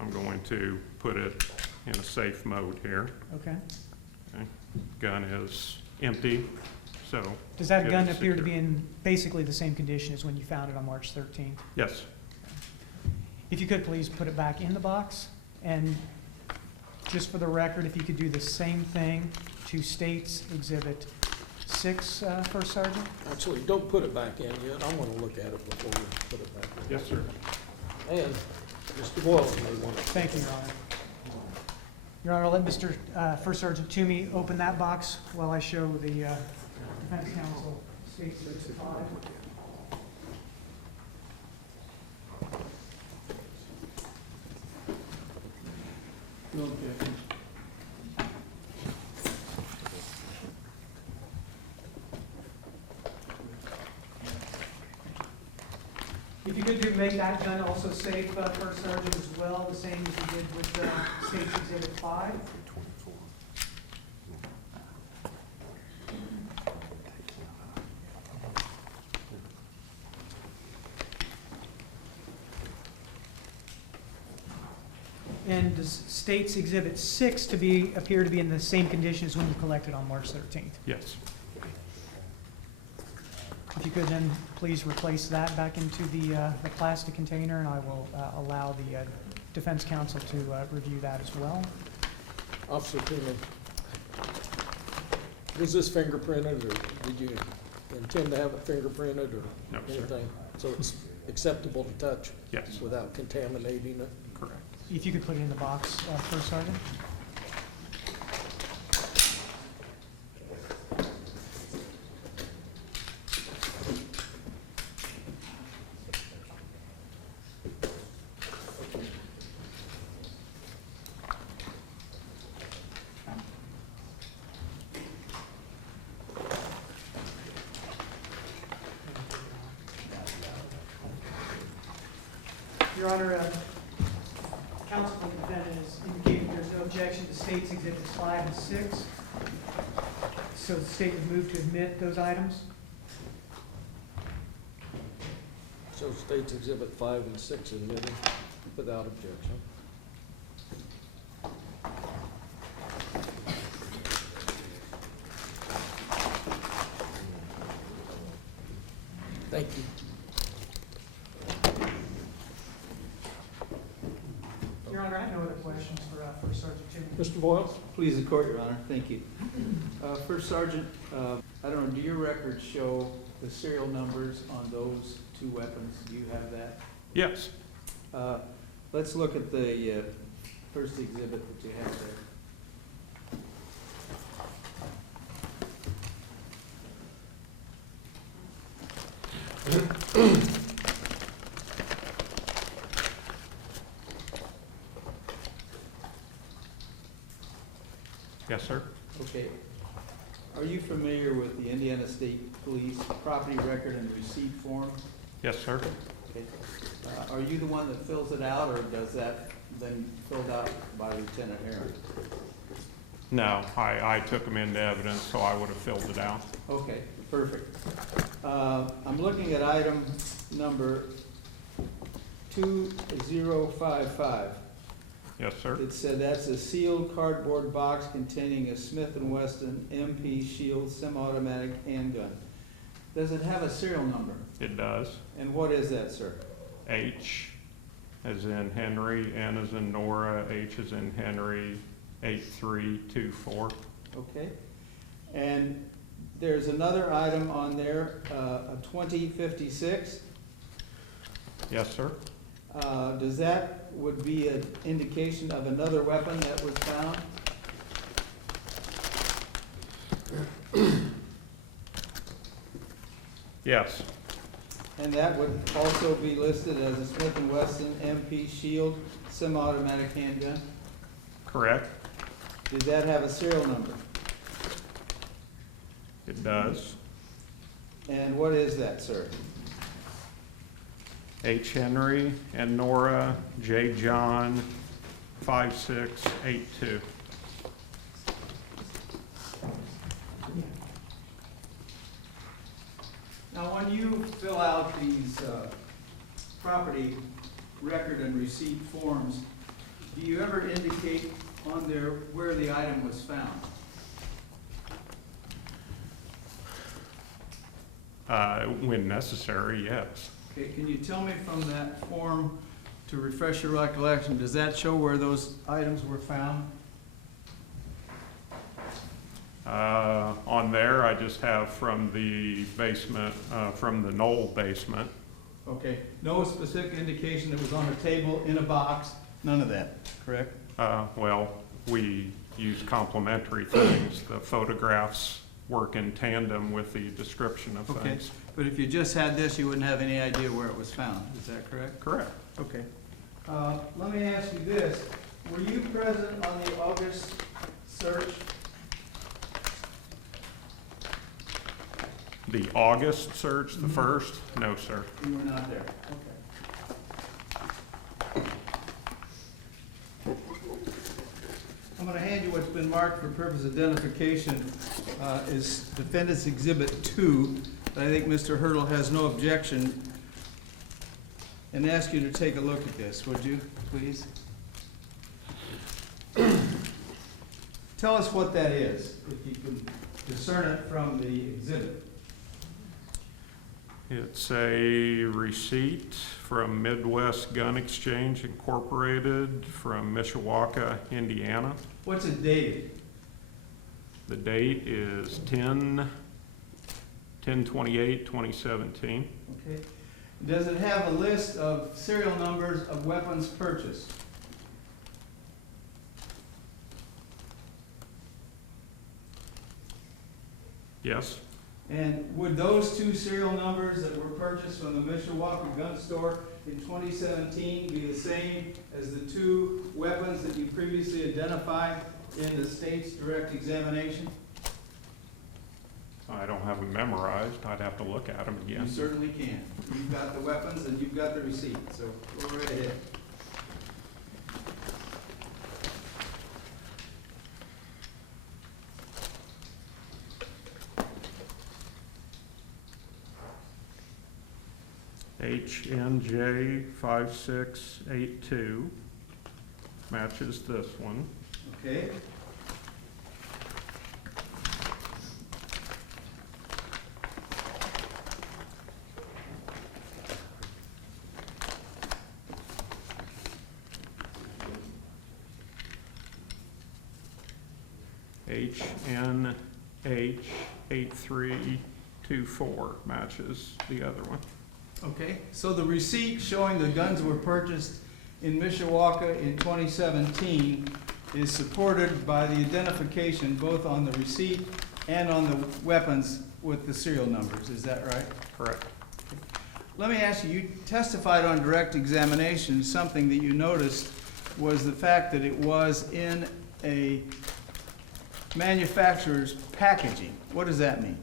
I'm going to put it in a safe mode here. Okay. Okay. Gun is empty, so. Does that it gun is appear to secure. be in basically the same condition as when you found it on March 13th? Yes. If you could, please put it back in the box. And just for the record, if you could do the same thing to States Exhibit 6, First Sergeant? Actually, don't put it back in yet. I want to look at it before we put it back in. Yes, sir. And Mr. Boyle may want to. Thank you, Your Honor. Your Honor, I'll let Mr. First Sergeant Tumi open that box while I show the Defense Counsel States Exhibit 5. Okay. If you could make that gun also safe, First Sergeant, as well, the same as you did with States Exhibit 5. And does States Exhibit 6 appear to be in the same condition as when you collected on March 13th? Yes. If you could then please replace that back into the plastic container, and I will allow the Defense Counsel to review that as well. Officer Tumi, was this fingerprinted, or did you intend to have it fingerprinted, or No, sir. anything? So it's acceptable to touch Yes, without contaminating it? correct. If you could put it in the box, First Sergeant. Your Honor, counsel for the defendant has indicated there's no objection to States Exhibits 5 and 6. So the state would move to admit those items. So States Exhibit 5 and 6 admitted. Without objection. Thank you. Your Honor, I have no other questions for First Sergeant Tumi. Mr. Boyles? Please, the court, Your Honor. Thank you. First Sergeant, I don't know, do your records show the serial numbers on those two weapons? Do you have that? Yes. Let's look at the first exhibit that you have there. Yes, sir. Okay. Are you familiar with the Indiana State Police property record and receipt form? Yes, sir. Okay. Are you the one that fills it out, or does that then filled out by Lieutenant Haron? No, I took them into evidence, so I would have filled it out. Okay, perfect. I'm looking at item number 2055. Yes, sir. It said that's a sealed cardboard box containing a Smith & Wesson MP Shield semi-automatic handgun. Does it have a serial number? It does. And what is that, sir? H as in Henry, N as in Nora, H as in Henry, 8324. Okay. And there's another item on there, a 2056. Yes, sir. Does that would be an indication of another weapon that was found? Yes. And that would also be listed as a Smith & Wesson MP Shield semi-automatic handgun? Correct. Does that have a serial number? It does. And what is that, sir? H. Henry and Nora, J. John, 5682. Now, when you fill out these property record and receipt forms, do you ever indicate on there where the item was found? When necessary, yes. Okay, can you tell me from that form, to refresh your recollection, does that show where those items were found? On there, I just have from the basement, from the Noel basement. Okay, no specific indication that was on a table, in a box, none of that, correct? Well, we use complementary things. The photographs work in tandem with the description of Okay, things. but if you just had this, you wouldn't have any idea where it was found, is that correct? Correct. Okay. Let me ask you this, were you present on the August search? The August search, the first? No, sir. You were not there, okay. I'm gonna hand you what's been marked for purpose of identification, is Defendant's Exhibit 2. I think Mr. Hurdle has no objection, and ask you to take a look at this, would you, please? Tell us what that is, if you can discern it from the exhibit. It's a receipt from Midwest Gun Exchange Incorporated from Mishawaka, Indiana. What's it dated? The date is 10/28/2017. Okay. Does it have a list of serial numbers of weapons purchased? Yes, And would those two serial numbers that were purchased from the Mishawaka gun store in 2017 be the same as the two weapons that you previously identified in the state's direct examination? I don't have them memorized. I'd have to look at them You again. certainly can. You've got the weapons and you've got the receipt, so go right ahead. HNJ 5682 matches this one. Okay. HNH 8324 matches the other one. Okay, so the receipt showing the guns were purchased in Mishawaka in 2017 is supported by the identification both on the receipt and on the weapons with the serial numbers, is that right? Correct. Let me ask you, you testified on direct examination, something that you noticed was the fact that it was in a manufacturer's packaging. What does that mean?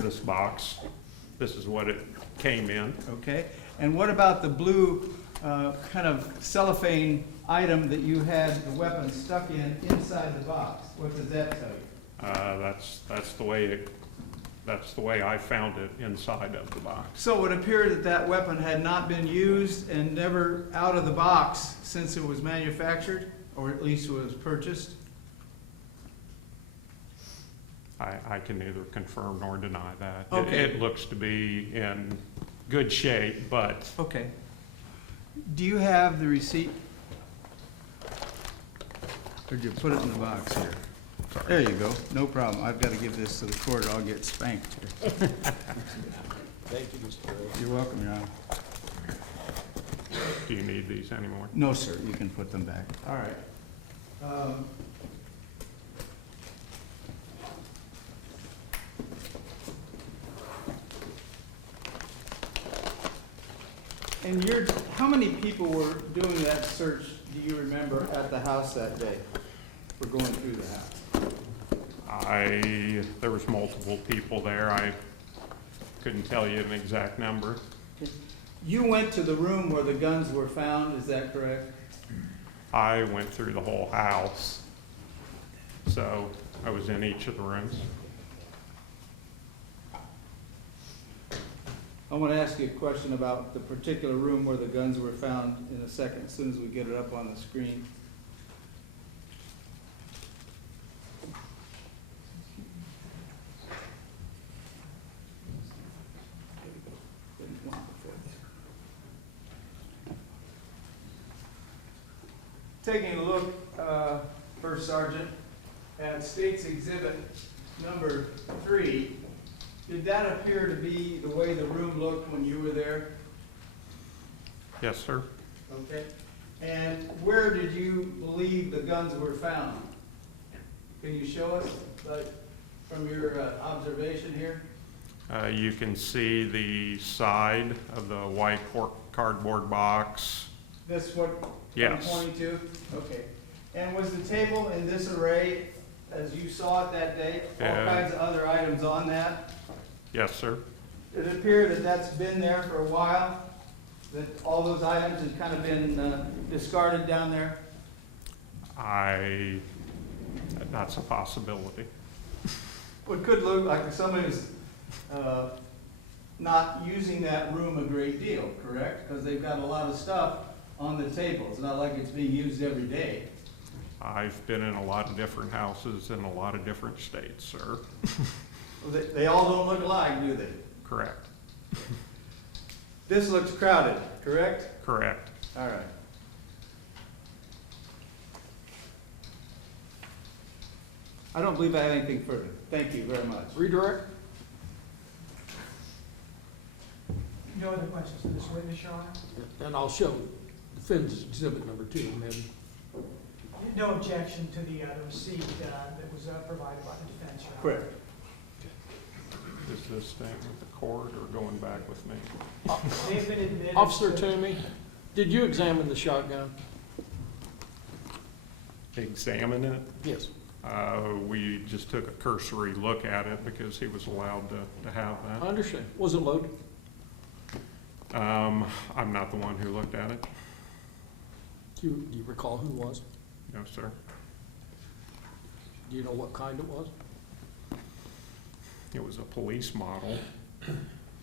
This box, this is what it came in. Okay, and what about the blue kind of cellophane item that you had the weapon stuck in inside the box? What does that tell you? That's the way I found it inside of the box. So it would appear that that weapon had not been used and never out of the box since it was manufactured, or at least was purchased? I can neither confirm nor deny that. Okay. It looks to be in good shape, but Okay. Do you have the receipt? Or did you put it in the box here? There you go, no problem. I've got to give this to the court, or I'll get spanked here. Thank you, Mr. Rose. You're welcome, Your Honor. do you need these anymore? No, sir, you can put them back. All right. And how many people were doing that search, do you remember, at the house that day? For going through the house? There was multiple people there. I couldn't tell you an exact number. You went to the room where the guns were found, is that correct? I went through the whole house, so I was in each of the rooms. I want to ask you a question about the particular room where the guns were found in a second, as soon as we get it up on the screen. Taking a look, First Sergeant, at State's Exhibit number 3, did that appear to be the way the room looked when you were there? Yes, sir. Okay. And where did you believe the guns were found? Can you show us, like, from your observation here? You can see the side of the white cardboard box. This what Yes. I'm pointing to? Okay. And was the table in this array as you saw it that day? All kinds of other items on that? Yes, sir. It appeared that that's been there for a while? That all those items have kind of been discarded down there? That's a possibility. Well, it could look like somebody was not using that room a great deal, correct? Because they've got a lot of stuff on the table. It's not like it's being used every day. I've been in a lot of different houses in a lot of different states, sir. Well, they all don't look alike, do they? Correct. This looks crowded, correct? Correct. All right. I don't believe I have anything further. Thank you very much. Redirect? No other questions for this witness, Your Honor? And I'll show defendant's exhibit number 2, and then No objection to the receipt that was provided by the defense, Your Honor. Correct. Is this staying with the court or going back with me? They've been admitted. Officer Tumi, did you examine the shotgun? Examine it? Yes. We just took a cursory look at it because he was allowed to have I that. understand. Was it loaded? I'm not the one who looked at it. Do you recall who was? No, sir. Do you know what kind it was? It was a police model,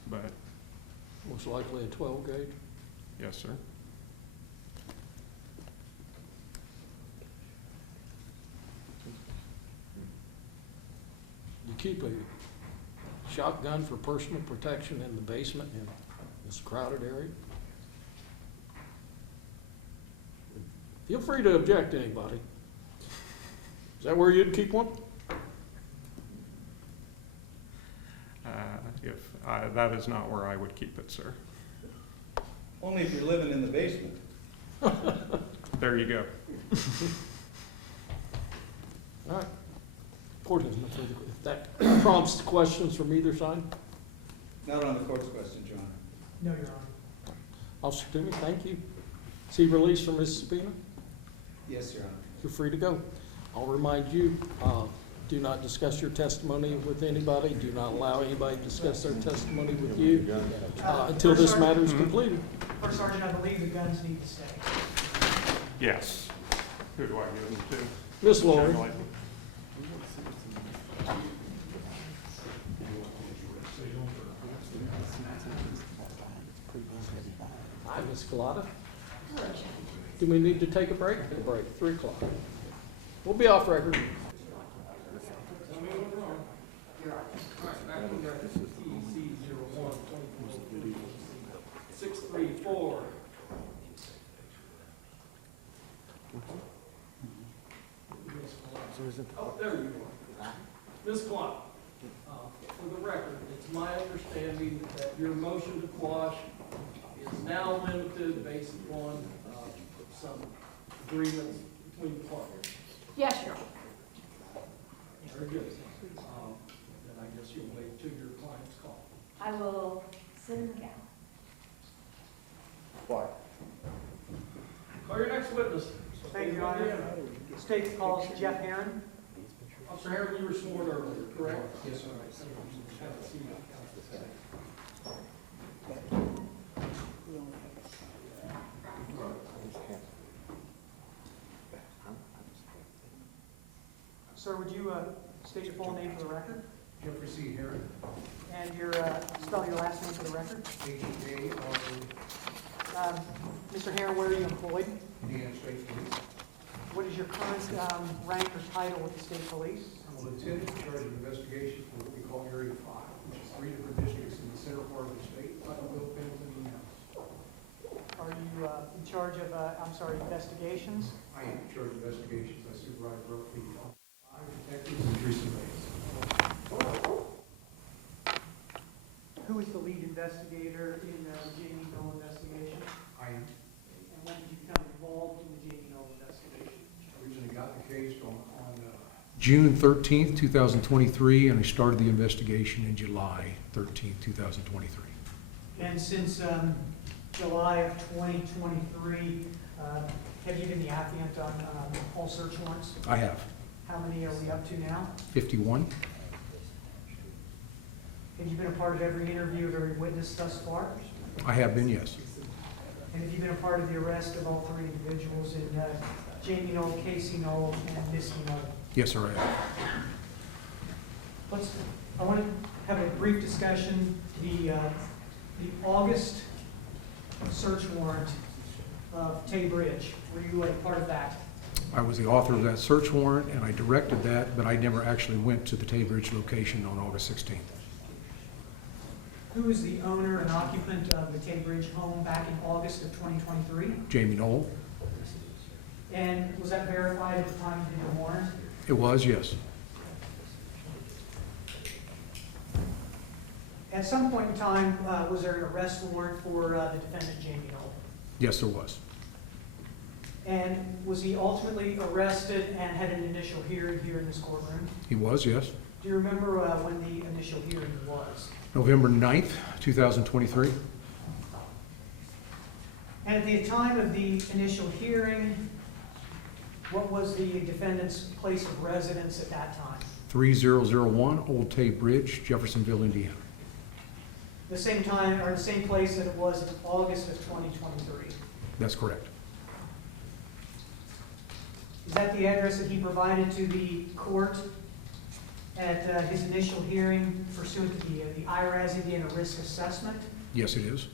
but Most likely a 12 gauge. Yes, sir. You keep a shotgun for personal protection in the basement in this crowded area? Feel free to object, anybody. Is that where you'd keep one? That is not where I would keep it, sir. Only if you're living in the basement. There you go. All right. Court has no further, if that prompts questions from either side, Not on the court's question, Your Honor. No, Your Honor. Officer Tumi, thank you. Is he released from his subpoena? Yes, Your Honor. You're free to go. I'll remind you, do not discuss your testimony with anybody. Do not allow anybody to discuss their testimony with you until this matter is completed. First Sergeant, I believe the guns need to stay. Yes. Who do I give them to? Miss Lori. Hi, Miss Collada. Do we need to take a break? Take a break, 3 o'clock. We'll be off record. Oh, there you are. Ms. Clark, for the record, it's my understanding that your motion to quash is now limited based upon some agreements between the parties. Yes, Your Honor. Very good. Then I guess you'll wait till your client's call. I will sit in the gallery. Call your next witness. Thank you, Your Honor. State calls Jeff Haron. Officer Haron, you were sworn earlier, correct? Yes, sir. Have a seat. Sir, would you state your full name for the record? Jeffrey C. Haron, And your, spell your last name for the record? H-A-R-O, Mr. Haron, where are you employed? Indiana State Police. What is your current rank or title with the state police? I'm a lieutenant in charge of investigation for what we call Area 5, which is 3 different districts in the center part of the state, Louisville, Pendleton, and Indiana. Are you in charge of, investigations? I am in charge of investigations. I supervise roughly 5 detectives and 3 surveillance. Who is the lead investigator in the Jamey Noel investigation? I am. And when did you become involved in the Jamey Noel investigation? Originally got the case on June 13th, 2023, and I started the investigation in July 13th, 2023. And since July of 2023, have you been the affiant on all search warrants? I have. How many are we up to now? 51. Have you been a part of every interview of every witness thus far? I have been, yes. And have you been a part of the arrest of all 3 individuals in Jamey Noel, Casey Noel, and Misty Noel? Yes, sir, I have. I want to have a brief discussion. The August search warrant of Tay Bridge, were you a part of that? I was the author of that search warrant, and I directed that, but I never actually went to the Tay Bridge location on August 16th. Who is the owner and occupant of the Tay Bridge home back in August of 2023? Jamey Noel. And was that verified at the time you did the warrant? It was, yes. At some point in time, was there an arrest warrant for the defendant, Jamey Noel? Yes, there was. And was he ultimately arrested and had an initial hearing here in this courtroom? He was, yes. Do you remember when the initial hearing was? November 9th, 2023. And at the time of the initial hearing, what was the defendant's place of residence at that time? 3001 Old Tay Bridge, Jeffersonville, Indiana. The same time, or the same place that it was in August of 2023? That's correct. Is that the address that he provided to the court at his initial hearing pursuant to the IRAS Indiana risk assessment? Yes, it is.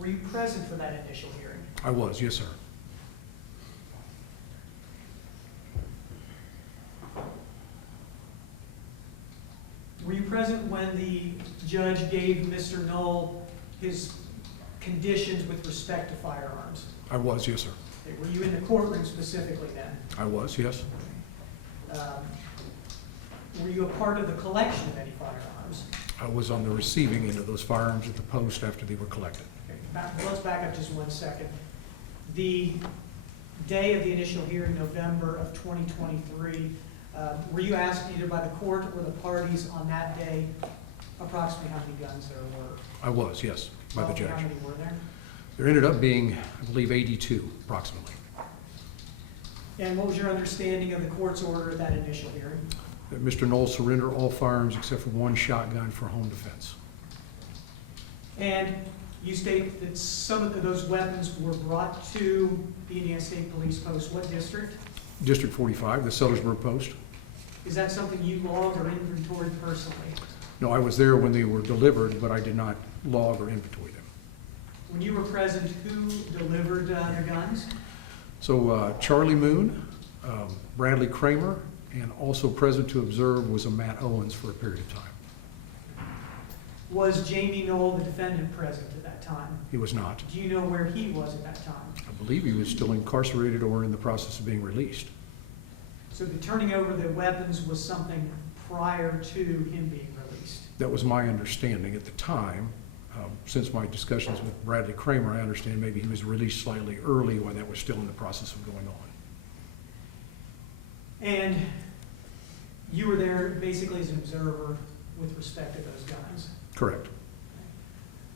Were you present for that initial hearing? I was, yes, sir. Were you present when the judge gave Mr. Noel his conditions with respect to firearms? I was, yes, sir. Okay, were you in the courtroom specifically then? I was, yes. Were you a part of the collection of any firearms? I was on the receiving end of those firearms at the post after they were collected. Okay, let's back up just 1 second. The day of the initial hearing, November of 2023, were you asked either by the court or the parties on that day approximately how many guns there were? I was, yes, by the Roughly judge. How many were there? There ended up being, I believe, 82 approximately. And what was your understanding of the court's order at that initial hearing? That Mr. Knoll surrendered all firearms except for one shotgun for home defense. And you state that some of those weapons were brought to the Indiana State Police Post. What district? District 45, the Sellersburg Post. Is that something you logged or inventoried personally? No, I was there when they were delivered, but I did not log or inventory them. When you were present, who delivered their guns? So Charlie Moon, Bradley Kramer, and also present to observe was a Matt Owens for a period of time. Was Jamey Noel, the defendant, present at that time? He was not. Do you know where he was at that time? I believe he was still incarcerated or in the process of being released. So the turning over the weapons was something prior to him being released? That was my understanding at the time. Since my discussions with Bradley Kramer, I understand maybe he was released slightly early when that was still in the process of going on. And you were there basically as an observer with respect to those guns? Correct.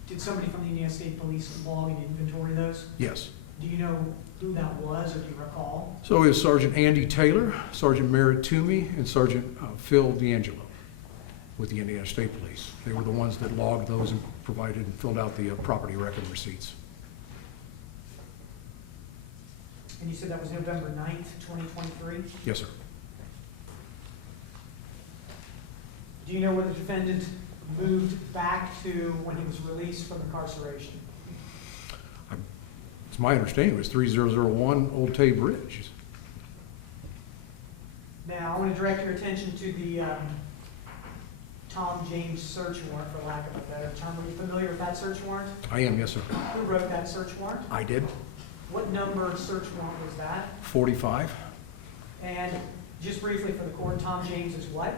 Did somebody from the Indiana State Police log and inventory those? Yes. Do you know who that was, or do you recall? So it was Sergeant Andy Taylor, Sergeant Merritt Tumi, and Sergeant Phil D'Angelo with the Indiana State Police. They were the ones that logged those and provided and filled out the property record receipts. And you said that was November 9th, 2023? Yes, sir. Do you know where the defendant moved back to when he was released from incarceration? It's my understanding it was 3001 Old Tay Bridge. Now, I want to direct your attention to the Tom James search warrant, for lack of a better term. Are you familiar with that search warrant? I am, yes, sir. Who wrote that search warrant? I did. What number search warrant was that? 45. And just briefly for the court, Tom James is what?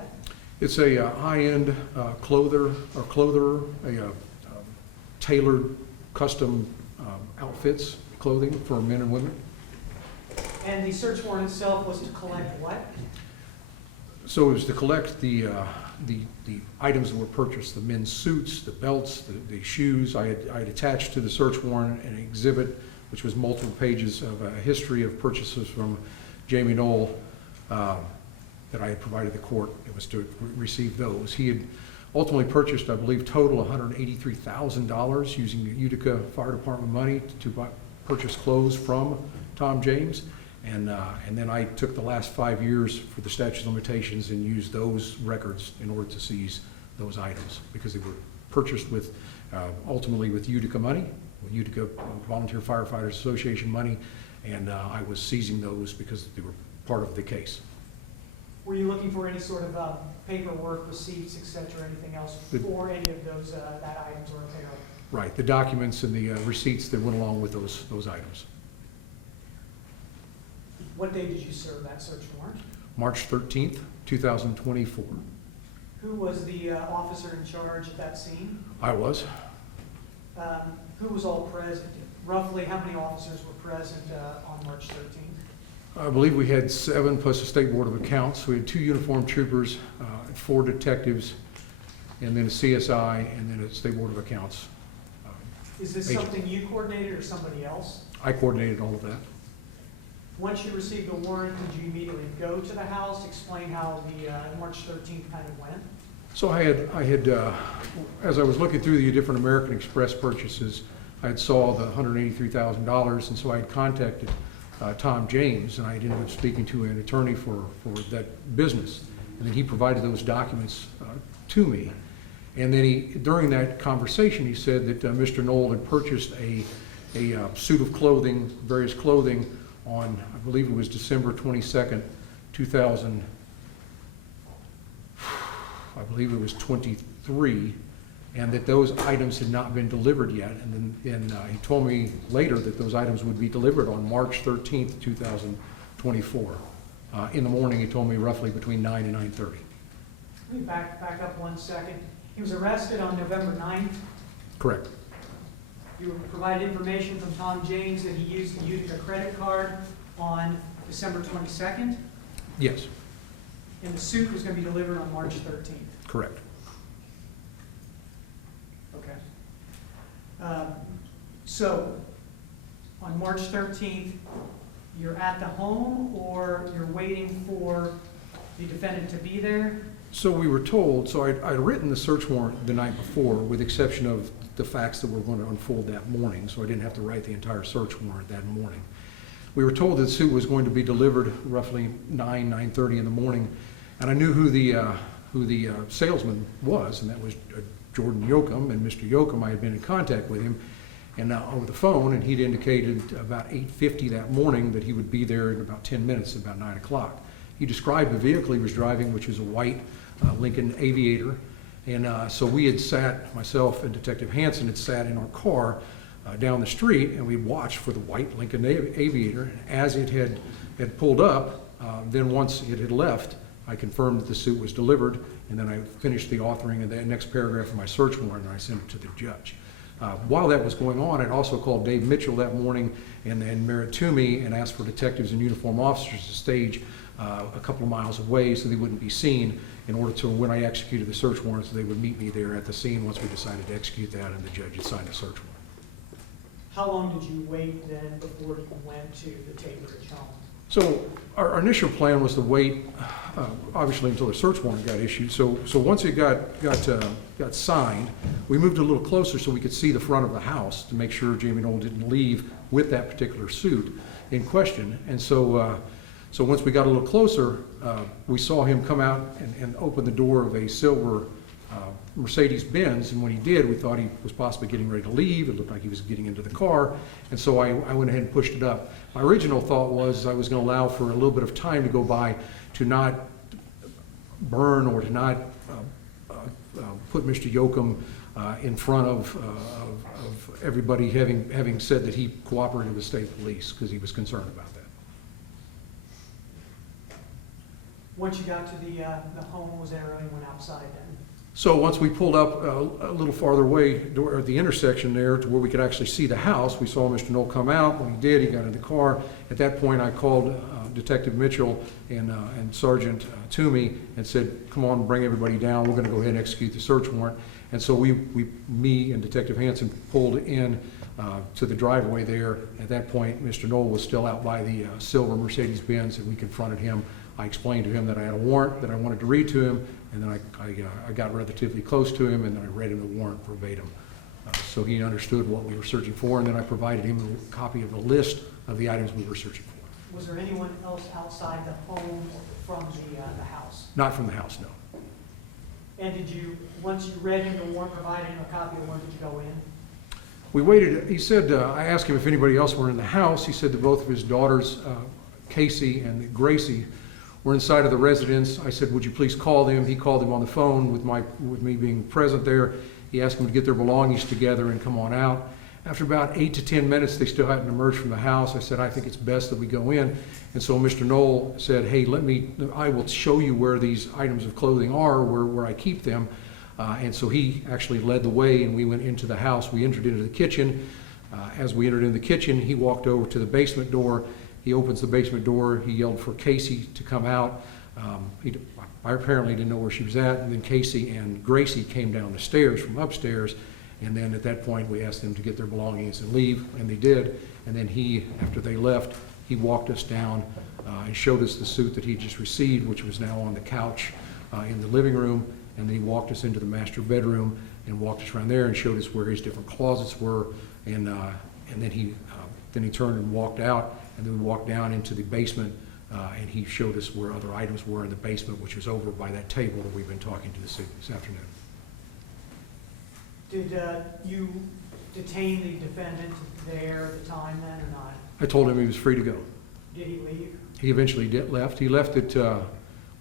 It's a high-end clother, a tailored custom outfits, clothing for men and women. And the search warrant itself was to collect what? So it was to collect the items that were purchased, the men's suits, the belts, the shoes. I had attached to the search warrant an exhibit, which was multiple pages of a history of purchases from Jamey Noel that I had provided the court. It was to receive those. He had ultimately purchased, I believe, total $183,000 using the Utica Fire Department money to purchase clothes from Tom James. And then I took the last 5 years for the statute of limitations and used those records in order to seize those items because they were purchased with, ultimately with Utica money, with Utica Volunteer Firefighters Association money, and I was seizing those because they were part of the case. Were you looking for any sort of paperwork, receipts, et cetera, anything else for any of those, that items were entailed? Right, the documents and the receipts that went along with those items. What day did you serve that search warrant? March 13th, 2024. Who was the officer in charge at that scene? I was. Who was all present? Roughly how many officers were present on March 13th? I believe we had 7 plus the State Board of Accounts. We had 2 uniformed troopers, 4 detectives, and then a CSI, and then a State Board of Accounts. Is this agent. something you coordinated or somebody else? I coordinated all of that. Once you received the warrant, did you immediately go to the house, explain how the March 13th kind of went? So I had, as I was looking through the different American Express purchases, I had saw the $183,000, and so I had contacted Tom James, and I ended up speaking to an attorney for that business. And then he provided those documents to me. And then during that conversation, he said that Mr. Noel had purchased a suit of clothing, various clothing, on, I believe it was December 22nd, 23, and that those items had not been delivered yet. And then he told me later that those items would be delivered on March 13th, 2024. In the morning, he told me roughly between 9 and 9:30. Let me back up 1 second. He was arrested on November 9th. Correct. You provided information from Tom James that he used a credit card on December 22nd, Yes, and the suit was going to be delivered on March 13th. correct. Okay. So, on March 13th, you're at the home, or you're waiting for the defendant to be there? So we were told, so I'd written the search warrant the night before, with the exception of the facts that were going to unfold that morning, so I didn't have to write the entire search warrant that morning. We were told that the suit was going to be delivered roughly 9:30 in the morning, and I knew who the salesman was, and that was Jordan Yoakum. And Mr. Yoakum, I had been in contact with him and over the phone, and he'd indicated about 8:50 that morning that he would be there in about 10 minutes, about 9 o'clock. He described the vehicle he was driving, which was a white Lincoln Aviator. And so we had sat, myself and Detective Hansen had sat in our car down the street, and we watched for the white Lincoln Aviator. And as it had pulled up, then once it had left, I confirmed that the suit was delivered, and then I finished the authoring of the next paragraph of my search warrant, and I sent it to the judge. While that was going on, I'd also called Dave Mitchell that morning and Merritt Tumi and asked for detectives and uniformed officers to stage a couple of miles away so they wouldn't be seen, in order to, when I executed the search warrant, so they would meet me there at the scene once we decided to execute that and the judge had signed the search warrant. How long did you wait then before you went to the Takeridge home? So our initial plan was to wait, obviously, until the search warrant got issued. So once it got signed, we moved a little closer so we could see the front of the house to make sure Jamey Noel didn't leave with that particular suit in question. And so once we got a little closer, we saw him come out and open the door of a silver Mercedes-Benz, and when he did, we thought he was possibly getting ready to leave. It looked like he was getting into the car, and so I went ahead and pushed it up. My original thought was I was going to allow for a little bit of time to go by to not burn or to not put Mr. Yoakum in front of everybody, having said that he cooperated with state police because he was concerned about that. Once you got to the home, was there anyone outside then? So once we pulled up a little farther away at the intersection there to where we could actually see the house, we saw Mr. Noel come out. When he did, he got in the car. At that point, I called Detective Mitchell and Sergeant Tumi and said, come on, bring everybody down. We're going to go ahead and execute the search warrant. And so me and Detective Hansen pulled in to the driveway there. At that point, Mr. Noel was still out by the silver Mercedes-Benz, and we confronted him. I explained to him that I had a warrant that I wanted to read to him, and then I got relatively close to him, and then I read him the warrant verbatim. So he understood what we were searching for, and then I provided him a copy of the list of the items we were searching for. Was there anyone else outside the home or from the house? Not from the house, no. And did you, once you read him the warrant, provided him a copy of the warrant, did you go in? We waited. He said, I asked him if anybody else were in the house. He said that both of his daughters, Casey and Gracie, were inside of the residence. I said, would you please call them? He called them on the phone with me being present there. He asked them to get their belongings together and come on out. After about 8 to 10 minutes, they still hadn't emerged from the house. I said, I think it's best that we go in. And so Mr. Noel said, hey, I will show you where these items of clothing are, where I keep them. And so he actually led the way, and we went into the house. We entered into the kitchen. As we entered into the kitchen, he walked over to the basement door. He opens the basement door. He yelled for Casey to come out. I apparently didn't know where she was at. And then Casey and Gracie came down the stairs from upstairs. And then at that point, we asked them to get their belongings and leave, and they did. And then after they left, he walked us down and showed us the suit that he just received, which was now on the couch in the living room. And then he walked us into the master bedroom and walked us around there and showed us where his different closets were. And then he turned and walked out. And then we walked down into the basement, and he showed us where other items were in the basement, which was over by that table that we've been talking to this afternoon. Did you detain the defendant there at the time then or not? I told him he was free to go. Did he leave? He eventually left. He left at,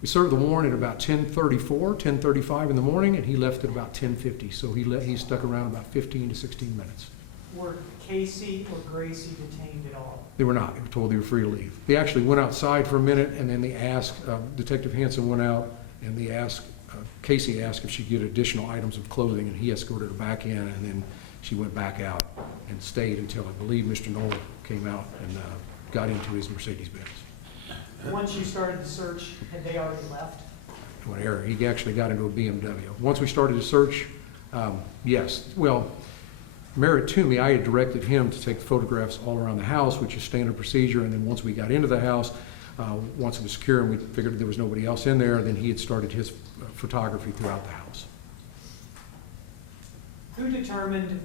we served the warrant at about 10:34, 10:35 in the morning, and he left at about 10:50. So he stuck around about 15 to 16 minutes. Were Casey or Gracie detained at all? They were not. They were told they were free to leave. They actually went outside for a minute, and then they asked, Detective Hansen went out, and they asked, Casey asked if she could get additional items of clothing, and he escorted her back in, and then she went back out and stayed until, I believe, Mr. Noel came out and got into his Mercedes-Benz. Once you started the search, had they already left? Whatever. He actually got into a BMW. Once we started the search, yes. Well, Merritt Tumi, I had directed him to take photographs all around the house, which is standard procedure, and then once we got into the house, once it was secure and we figured there was nobody else in there, then he had started his photography throughout the house. Who determined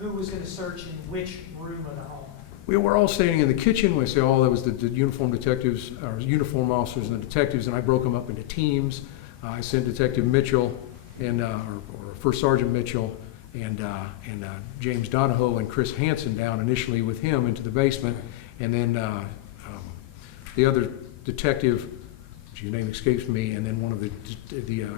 who was going to search in which room of the home? We were all standing in the kitchen. We say, oh, that was the uniform detectives, or uniform officers and the detectives, and I broke them up into teams. I sent Detective Mitchell and, or First Sergeant Mitchell and James Donahoe and Chris Hansen down initially with him into the basement, and then the other detective, whose name escapes me, and then one of the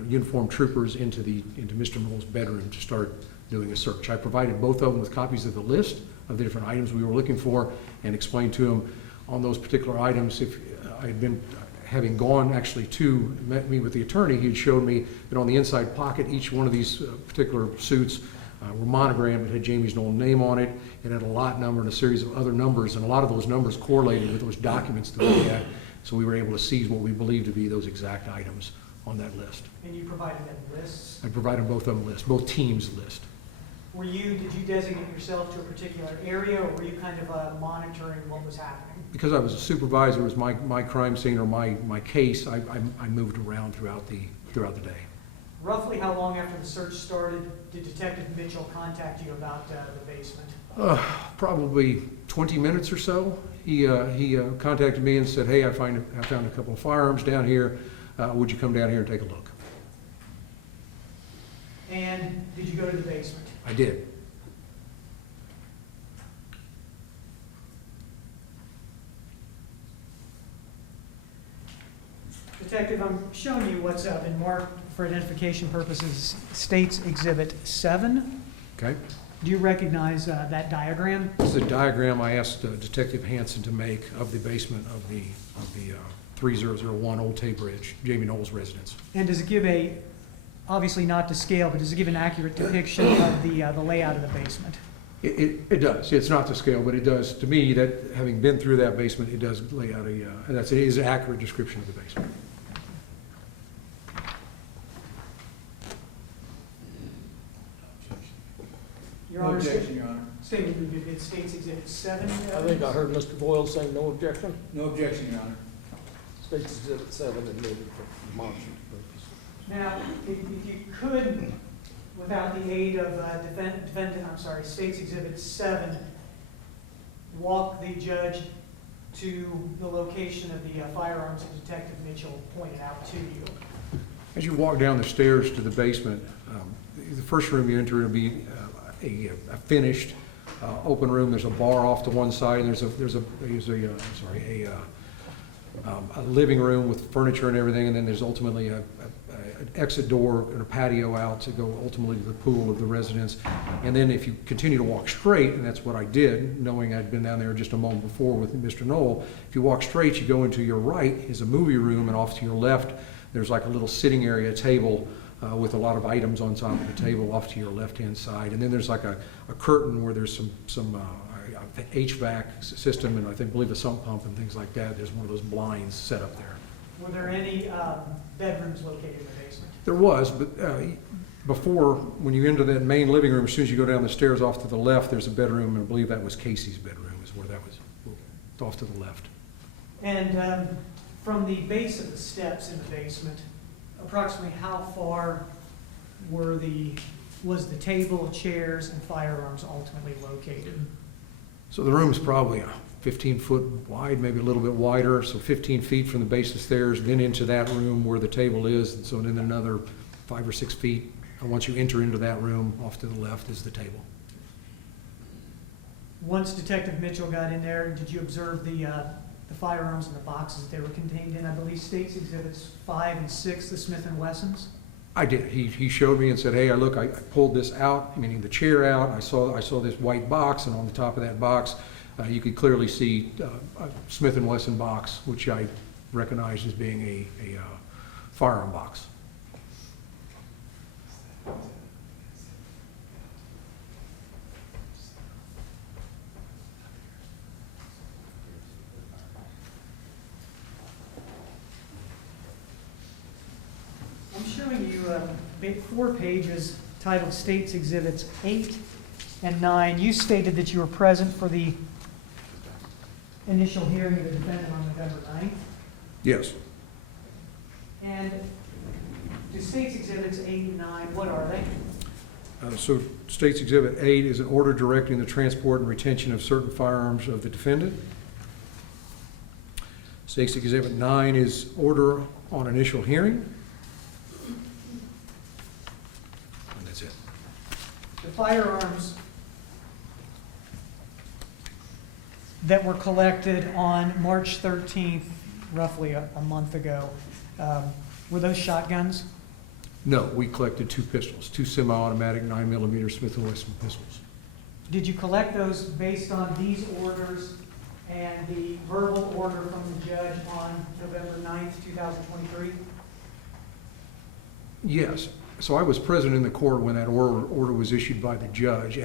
uniformed troopers into Mr. Noel's bedroom to start doing a search. I provided both of them with copies of the list of the different items we were looking for and explained to them on those particular items. If I had been, having gone actually to meet with the attorney, he had showed me that on the inside pocket, each one of these particular suits were monogrammed. It had Jamey Noel's name on it. It had a lot number and a series of other numbers, and a lot of those numbers correlated with those documents that we had. So we were able to seize what we believed to be those exact items on that list. And you provided them lists? I provided both of them lists, both teams' list. Did you designate yourself to a particular area, or were you kind of monitoring what was happening? Because I was a supervisor, it was my crime scene or my case, I moved around throughout the day. Roughly how long after the search started did Detective Mitchell contact you about the basement? Probably 20 minutes or so. He contacted me and said, hey, I found a couple of firearms down here. Would you come down here and take a look? And did you go to the basement? I did. Detective, I'm showing you what's been marked for identification purposes, State's Exhibit 7. Okay. Do you recognize that diagram? This is a diagram I asked Detective Hansen to make of the basement of the 3001 Old Tay Bridge, Jamey Noel's residence. And does it give a, obviously not to scale, but does it give an accurate depiction of the layout of the basement? It does. It's not to scale, but it does. To me, that having been through that basement, it does lay out it is an accurate description of the basement. Your No Honor, objection, Your Honor. Statement, it's State's Exhibit 7. I think I heard Mr. Boyle saying no objection. No objection, Your Honor. State's Exhibit 7 admitted for demonstrative purposes. Now, if you could, without the aid of State's Exhibit 7, walk the judge to the location of the firearms that Detective Mitchell pointed out to you. As you walk down the stairs to the basement, the first room you enter will be a finished open room. There's a bar off to one side, and there's a living room with furniture and everything, and then there's ultimately an exit door and a patio out to go ultimately to the pool of the residence. And then if you continue to walk straight, and that's what I did, knowing I'd been down there just a moment before with Mr. Noel, if you walk straight, you go into your right is a movie room, and off to your left, there's like a little sitting area table with a lot of items on top of the table off to your left-hand side. And then there's like a curtain where there's some HVAC system, and I believe a sump pump and things like that. There's one of those blinds set up there. Were there any bedrooms located in the basement? There was, but before, when you enter that main living room, as soon as you go down the stairs off to the left, there's a bedroom, and I believe that was Casey's bedroom, is where that was, off to the left. And from the base of the steps in the basement, approximately how far was the table, chairs, and firearms ultimately located? So the room's probably 15 foot wide, maybe a little bit wider, so 15 feet from the base of the stairs, then into that room where the table is, and so then another 5 or 6 feet And once you enter into that room, off to the left is the table. Once Detective Mitchell got in there, did you observe the firearms in the boxes that they were contained in? I believe State's Exhibits 5 and 6, the Smith & Wessons? I did. He showed me and said, hey, look, I pulled this out, meaning the chair out. I saw this white box, and on the top of that box, you could clearly see a Smith & Wesson box, which I recognized as being a firearm box. I'm showing you 4 pages titled State's Exhibits 8 and 9. You stated that you were present for the initial hearing of the defendant on November 9th. Yes. And the State's Exhibits 8 and 9, what are they? So State's Exhibit 8 is an order directing the transport and retention of certain firearms of the defendant. State's Exhibit 9 is order on initial hearing. And that's it. The firearms that were collected on March 13th, roughly a month ago, were those shotguns? No, we collected 2 pistols, 2 semi-automatic 9mm Smith & Wesson pistols. Did you collect those based on these orders and the verbal order from the judge on November 9th, 2023? Yes. So I was present in the court when that order was issued by the judge.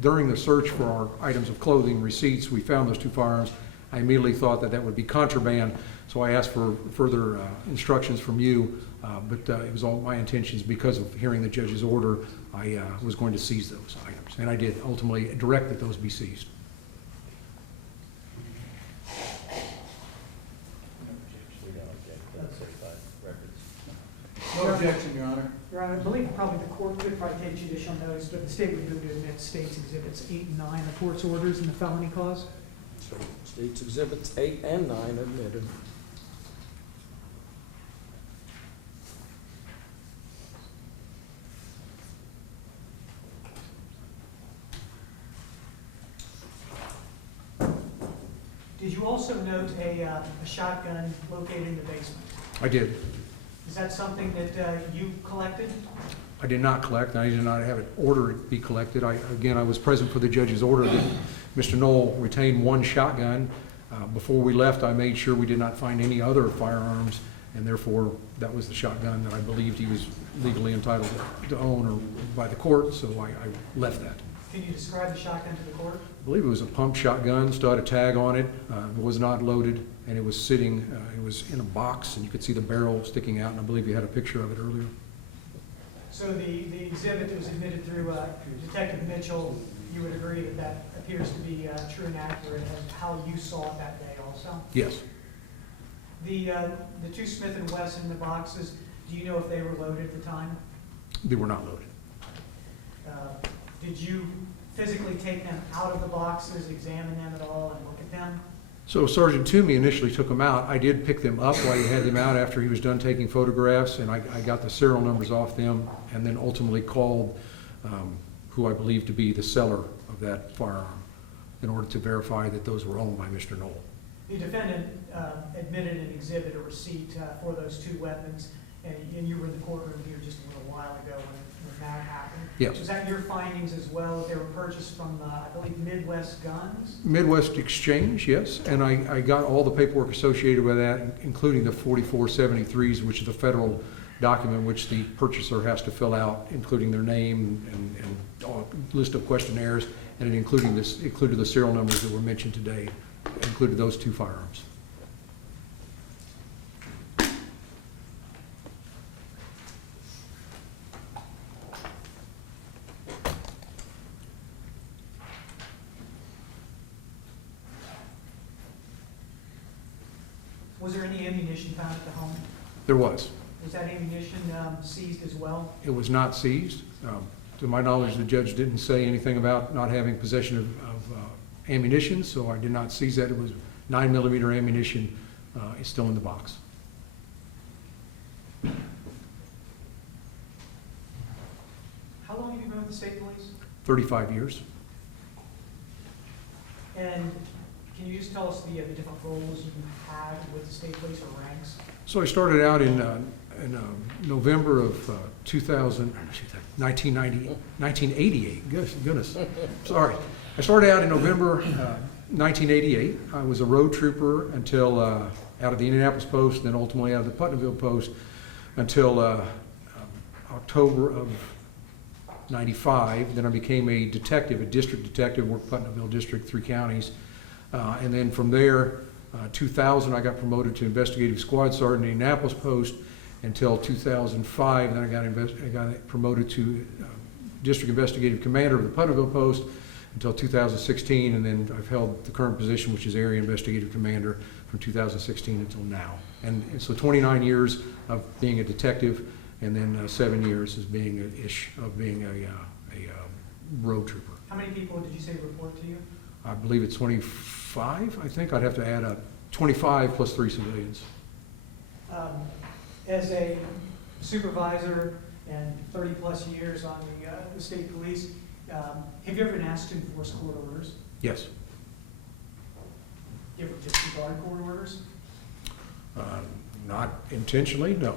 During the search for our items of clothing, receipts, we found those 2 firearms. I immediately thought that would be contraband, so I asked for further instructions from you, but it was all my intentions. Because of hearing the judge's order, I was going to seize those items, and I did ultimately direct that those be seized. We don't object to the certified records. No objection, Your Honor. Your Honor, I believe probably the court could probably take judicial notice, but the state would move to admit State's Exhibits 8 and 9, the court's orders and the felony cause. So State's Exhibits 8 and 9 admitted. Did you also note a shotgun located in the basement? I did. Is that something that you collected? I did not collect, and I did not have it ordered be collected. Again, I was present for the judge's order that Mr. Noel retained 1 shotgun. Before we left, I made sure we did not find any other firearms, and therefore, that was the shotgun that I believed he was legally entitled to own or by the court, so I left that. Can you describe the shotgun to the court? I believe it was a pump shotgun, still had a tag on it, it was not loaded, and it was sitting, it was in a box, and you could see the barrel sticking out, and I believe you had a picture of it earlier. So the exhibit that was admitted through Detective Mitchell, you would agree that that appears to be true and accurate as how you saw it that day also? Yes. The 2 Smith & Wesson in the boxes, do you know if they were loaded at the time? They were not loaded. Did you physically take them out of the boxes, examine them at all, and look at them? So Sergeant Tumi initially took them out. I did pick them up while he had them out after he was done taking photographs, and I got the serial numbers off them, and then ultimately called who I believe to be the seller of that firearm in order to verify that those were owned by Mr. Noel. The defendant admitted an exhibit, a receipt for those 2 weapons, and you were in the courtroom here just a little while ago when that happened. Yes. Was that your findings as well, that they were purchased from, I believe, Midwest Guns? Midwest Exchange, yes, and I got all the paperwork associated with that, including the 4473s, which is the federal document which the purchaser has to fill out, including their name and a list of questionnaires, and it included the serial numbers that were mentioned today, included those 2 firearms. Was there any ammunition found at the home? There was. Was that ammunition seized as well? It was not seized. To my knowledge, the judge didn't say anything about not having possession of ammunition, so I did not seize that. It was 9mm ammunition. It's still in the box. 35 years. And can you just tell us the different roles you had with the state police or ranks? So I started out in November of 1988. Goodness, sorry. I started out in November 1988. I was a road trooper until out of the Indianapolis Post, and then ultimately out of the Putnamville Post until October of '95. Then I became a detective, a district detective, worked Putnamville District, 3 counties. And then from there, 2000, I got promoted to investigative squad sergeant in the Indianapolis Post until 2005. Then I got promoted to district investigative commander of the Putnamville Post until 2016. And then I've held the current position, which is area investigative commander, from 2016 until now. And so 29 years of being a detective, and then 7 years as being a road trooper. How many people did you say report to you? I believe it's 25, I think. I'd have to add up. 25 plus 3 civilians. As a supervisor and 30-plus years on the state police, have you ever been asked to enforce court orders? Yes. You ever disregard court orders? Not intentionally, no.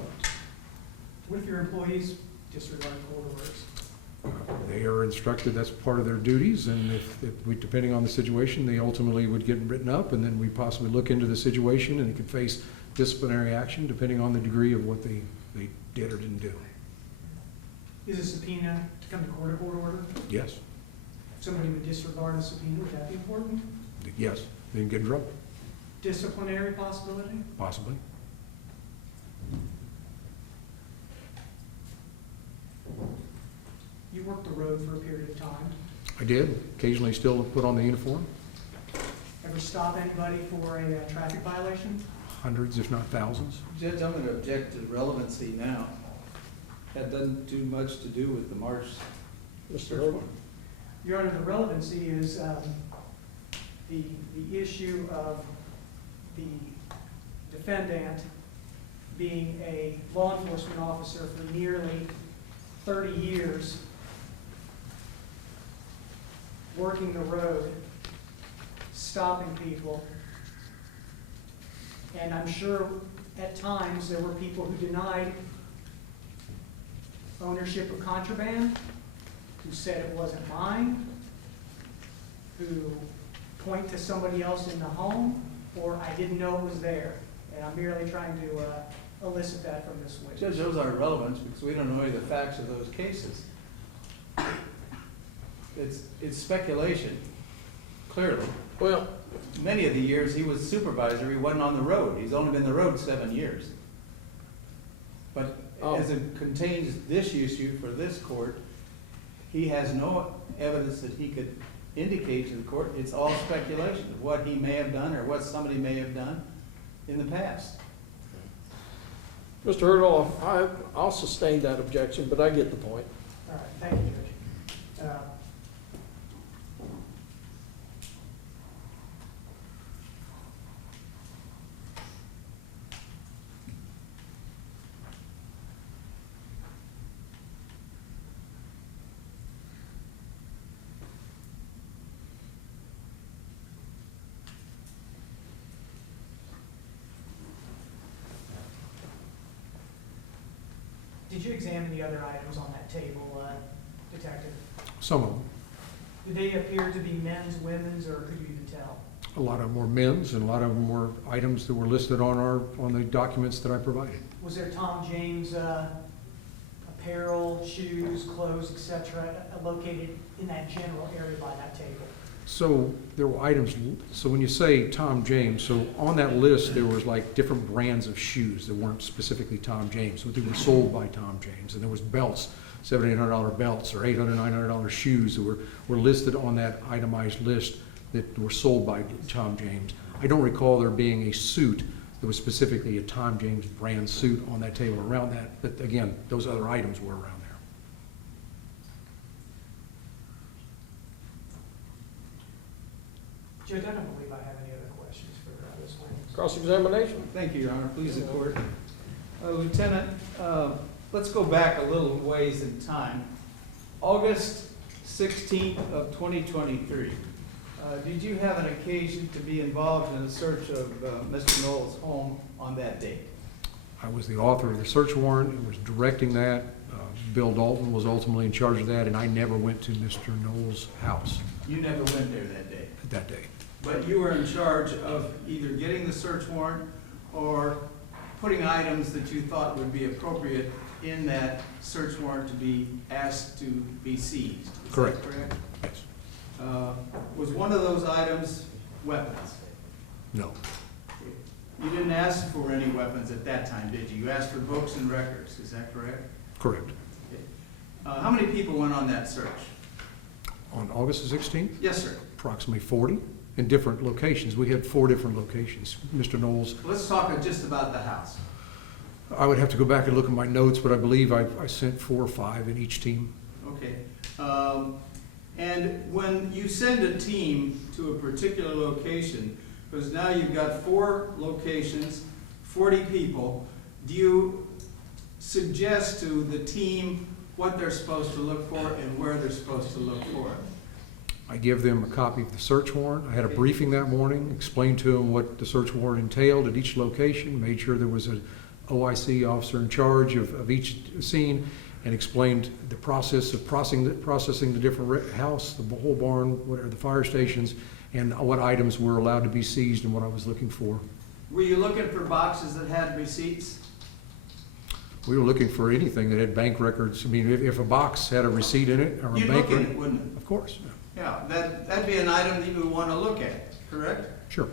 What if your employees disregard court orders? They are instructed that's part of their duties, and if we, depending on the situation, they ultimately would get written up, and then we possibly look into the situation, and they could face disciplinary action depending on the degree of what they did or didn't do. Is a subpoena to come to court a court order? Yes, If somebody would disregard a subpoena, would that be important? yes, they can get in trouble, Disciplinary possibility? possibly. You worked the road for a period of time. I did, occasionally still put on the uniform, Ever stop anybody for a traffic violation? hundreds if not thousands. Judge, I'm going to object to relevancy now. That doesn't do much to do with the March Mr. search Haron? warrant. Your Honor, the relevancy is the issue of the defendant being a law enforcement officer for nearly 30 years, working the road, stopping people. And I'm sure at times there were people who denied ownership of contraband, who said it wasn't mine, who point to somebody else in the home, or I didn't know it was there. And I'm merely trying to elicit that from this witness. Judge, those aren't relevant because we don't know any of the facts of those cases. It's speculation, clearly. Well, Many of the years he was supervisor, he wasn't on the road. He's only been on the road 7 years. But as it contains this issue for this court, he has no evidence that he could indicate to the court. It's all speculation of what he may have done or what somebody may have done in the past. Mr. Hurdle, I'll sustain that objection, but I get the point. All right, thank you, Judge. Did you examine the other items on that table, Detective? Some of them. Did they appear to be men's, women's, or could you even tell? A lot of them were men's, and a lot of them were items that were listed on the documents that I provided. Was there Tom James apparel, shoes, clothes, etc., located in that general area by that table? So there were items, so when you say Tom James, so on that list, there was like different brands of shoes that weren't specifically Tom James, but they were sold by Tom James. And there was belts, $700, $800 belts, or $800, $900 shoes that were listed on that itemized list that were sold by Tom James. I don't recall there being a suit that was specifically a Tom James brand suit on that table around that, but again, those other items were around there. Judge, I don't believe I have any other questions for this witness. Cross-examination? Thank you, Your Honor. Please, the court. Lieutenant, let's go back a little ways in time. August 16th of 2023, did you have an occasion to be involved in the search of Mr. Noel's home on that date? I was the author of the search warrant and was directing that. Bill Dalton was ultimately in charge of that, and I never went to Mr. Noel's house You never went there that day, that day. but you were in charge of either getting the search warrant or putting items that you thought would be appropriate in that search warrant to be asked to be seized. Is Correct. that correct? Yes. Was one of those items weapons? No. You didn't ask for any weapons at that time, did you? You asked for books and records, is that correct? Correct. How many people went on that search? On August the 16th, Yes, sir. approximately 40 in different locations. We had 4 different locations. Mr. Noel's, Let's talk just about the house. I would have to go back and look at my notes, but I believe I sent 4 or 5 in each team. Okay. And when you send a team to a particular location, because now you've got 4 locations, 40 people, do you suggest to the team what they're supposed to look for and where they're supposed to look for it? I give them a copy of the search warrant. I had a briefing that morning, explained to them what the search warrant entailed at each location, made sure there was an OIC officer in charge of each scene, and explained the process of processing the different house, the whole barn, whatever, the fire stations, and what items were allowed to be seized and what I was looking for. Were you looking for boxes that had receipts? We were looking for anything that had bank records. I mean, if a box had a receipt in it or a You'd bank look at record. it, wouldn't Of course, yeah. Yeah, that'd be an item that you would want to look at, correct? Sure.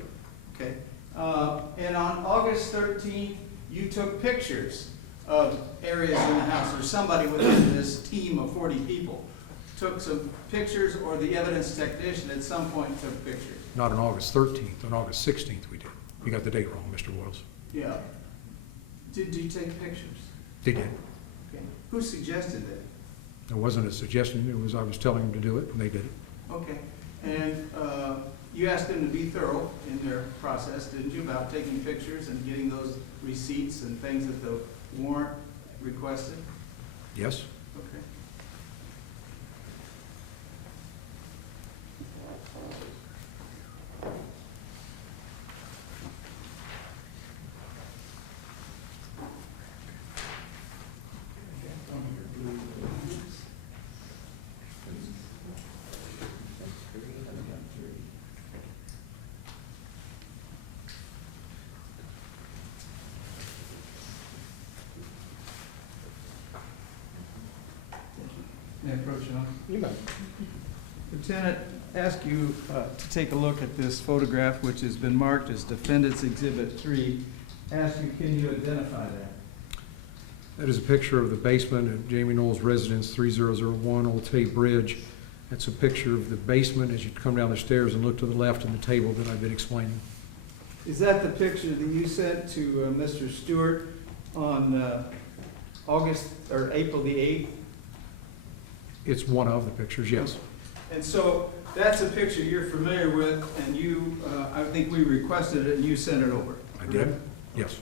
Okay. And on August 13th, you took pictures of areas in the house, or somebody within this team of 40 people took some pictures, or the evidence technician at some point took pictures. Not on August 13th, on August 16th we did. You got the date wrong, Mr. Wells. Yeah. Did you take pictures? They did. Okay. Who suggested that? It wasn't a suggestion, it was, I was telling them to do it, and they did it. Okay. And you asked them to be thorough in their process, didn't you, about taking pictures and getting those receipts and things that the warrant requested? Yes? Okay. May I approach you? You may. Lieutenant, ask you to take a look at this photograph, which has been marked as Defendant's Exhibit 3. Ask you, can you identify that? That is a picture of the basement at Jamey Noel's residence, 3001 Old Tate Bridge. That's a picture of the basement as you come down the stairs and look to the left and the table that I've been explaining. Is that the picture that you sent to Mr. Stewart on April the 8th? It's one of the pictures, yes. And so that's a picture you're familiar with, and you, I think we requested it and you sent it over. I did, yes.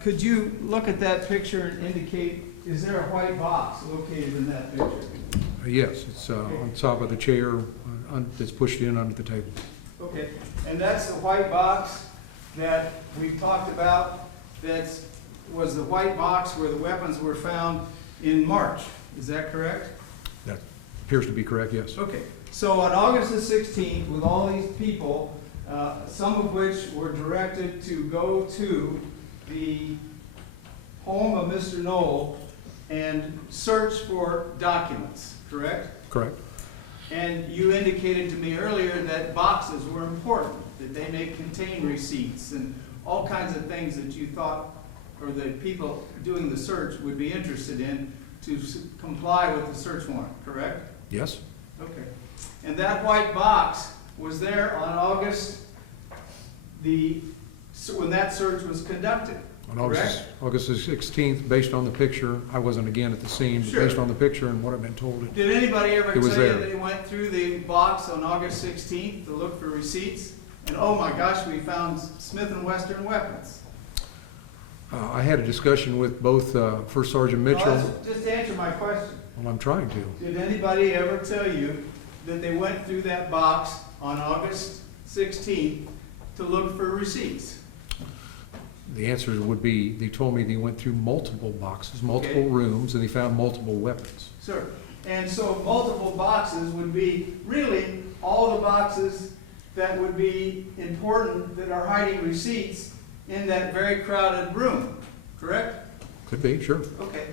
Could you look at that picture and indicate, is there a white box located in that picture? Yes, it's on top of the chair that's pushed in under the table. Okay, and that's the white box that we talked about, was the white box where the weapons were found in March, is that correct? That appears to be correct, yes. Okay, so on August the 16th, with all these people, some of which were directed to go to the home of Mr. Noel and search for documents, correct? Correct. And you indicated to me earlier that boxes were important, that they may contain receipts and all kinds of things that you thought, or the people doing the search would be interested in to comply with the search warrant, correct? Yes, Okay. And that white box was there on August, when that search was conducted, on correct? August the 16th, based on the picture, I wasn't again at the scene, but Sure. based on the picture and what I've been told, Did anybody ever It tell was you there. they went through the box on August 16th to look for receipts? And oh my gosh, we found Smith & Wesson weapons. I had a discussion with both First Sergeant Mitchell. Just answer my question. Well, I'm trying to. Did anybody ever tell you that they went through that box on August 16th to look for receipts? The answer would be, they told me they went through multiple boxes, multiple Okay. rooms, and they found multiple weapons. Sir, and so multiple boxes would be really all the boxes that would be important that are hiding receipts in that very crowded room, correct? Could be, sure. Okay.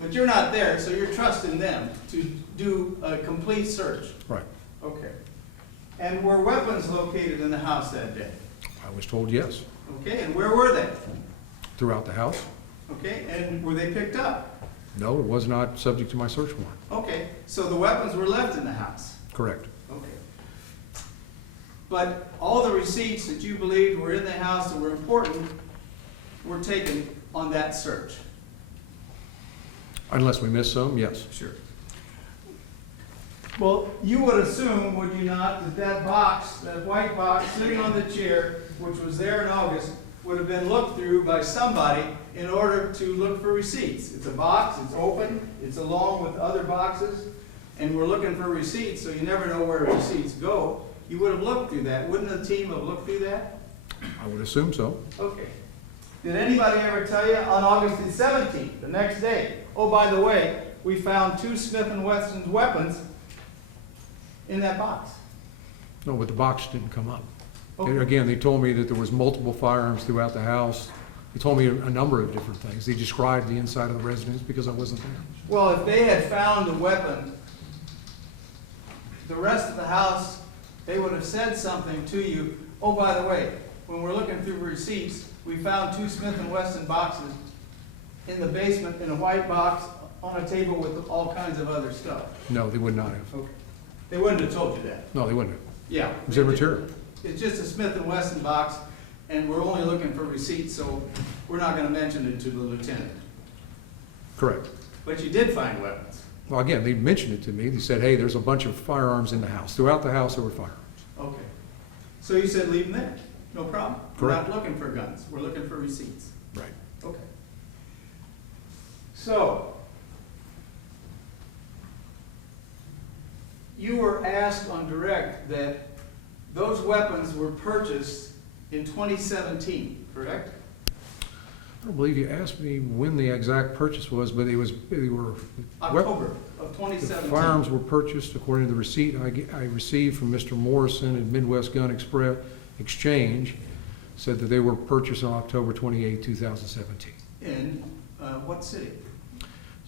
But you're not there, so you're trusting them to do a complete search. Right. Okay. And were weapons located in the house that day? I was told yes. Okay, and where were they? Throughout the house? Okay, and were they picked up? No, it was not subject to my search warrant. Okay, so the weapons were left in the house? Correct. Okay. But all the receipts that you believed were in the house that were important were taken on that search? Unless we missed some, yes. Sure. Well, you would assume, would you not, that that box, that white box sitting on the chair, which was there in August, would have been looked through by somebody in order to look for receipts. It's a box, it's open, it's along with other boxes, and we're looking for receipts, so you never know where receipts go. You would have looked through that. Wouldn't the team have looked through that? I would assume so. Okay. Did anybody ever tell you on August the 17th, the next day, oh, by the way, we found 2 Smith & Wesson's weapons in that box? No, but the box didn't come up. Okay. Again, they told me that there was multiple firearms throughout the house. They told me a number of different things. They described the inside of the residence because I wasn't there. Well, if they had found the weapon, the rest of the house, they would have said something to you, oh, by the way, when we're looking through receipts, we found 2 Smith & Wesson boxes in the basement in a white box on a table with all kinds of other stuff. No, they would not have. Okay. They wouldn't have told you that. No, they wouldn't have. Yeah. It was immaterial. It's just a Smith & Wesson box, and we're only looking for receipts, so we're not gonna mention it to the lieutenant. Correct. But you did find weapons. Well, again, they mentioned it to me. They said, hey, there's a bunch of firearms in the house. Throughout the house, there were firearms. Okay. So you said leave them there, no problem. We're Correct. not looking for guns, we're looking for receipts. Right. Okay. So, you were asked on direct that those weapons were purchased in 2017, correct? I don't believe you asked me when the exact purchase was, but they were. October of The 2017. firearms were purchased according to the receipt I received from Mr. Morrison at Midwest Gun Exchange, said that they were purchased on October 28, 2017. In what city?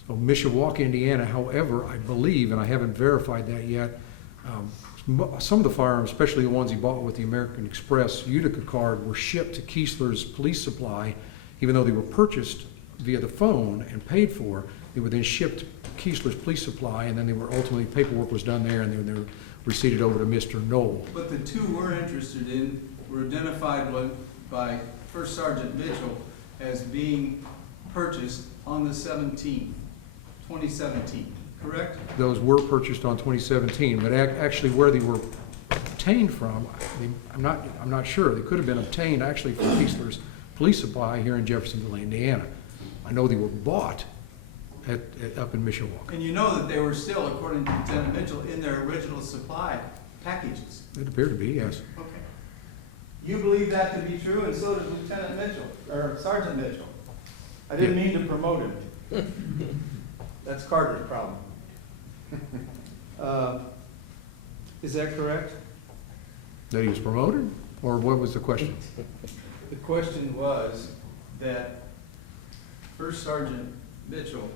So Mishawaka, Indiana, however, I believe, and I haven't verified that yet, some of the firearms, especially the ones he bought with the American Express Utica card, were shipped to Keesler's Police Supply. Even though they were purchased via the phone and paid for, they were then shipped to Keesler's Police Supply, and then they were ultimately, paperwork was done there, and they were receipted over to Mr. Noel. But the two we're interested in were identified by First Sergeant Mitchell as being purchased on the 17th, 2017, correct? Those were purchased on 2017, but actually where they were obtained from, I'm not sure. They could have been obtained actually from Keesler's Police Supply here in Jeffersonville, Indiana. I know they were bought up in Mishawaka. And you know that they were still, according to Lieutenant Mitchell, in their original supply packages. It appeared to be, yes. Okay. You believe that to be true, and so does Lieutenant Mitchell, or Sergeant Mitchell. I didn't mean to promote him. That's Carter's problem. Is that correct? That he was promoted, or what was the question? The question was that First Sergeant Mitchell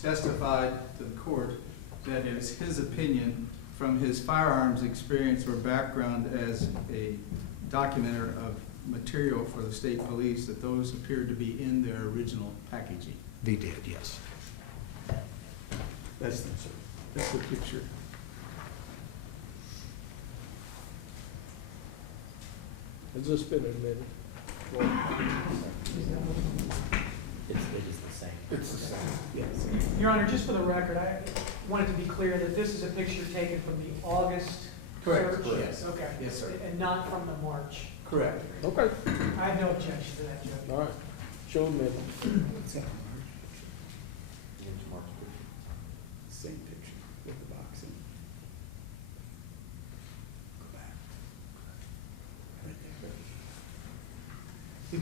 testified to the court that it was his opinion from his firearms experience or background as a documenter of material for the state police that those appeared to be in their original packaging. They did, yes. That's the picture. Has this been admitted? It is the same. It's the same. Yes. Your Honor, just for the record, I wanted to be clear that this is a picture taken from the August Correct. search? Yes. Okay. Yes, sir. And not from the March. Correct. Okay, I have no objection to that, Judge. all right. Show them it.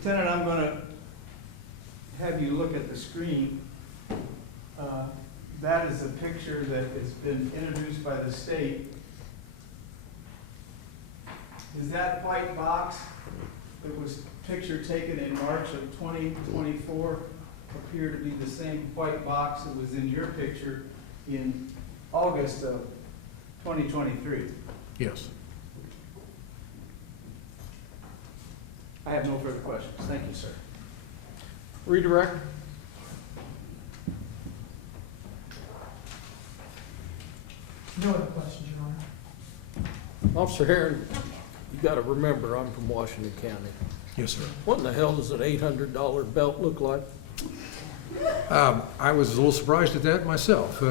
Lieutenant, I'm gonna have you look at the screen. That is a picture that has been introduced by the state. Does that white box that was picture taken in March of 2024 appear to be the same white box that was in your picture in August of 2023? Yes. I have no further questions. Thank you, sir. Redirect. No other questions, Your Honor. Officer Haron, you gotta remember, I'm from Washington County. Yes, sir. What in the hell does an $800 belt look like? I was a little surprised at that myself.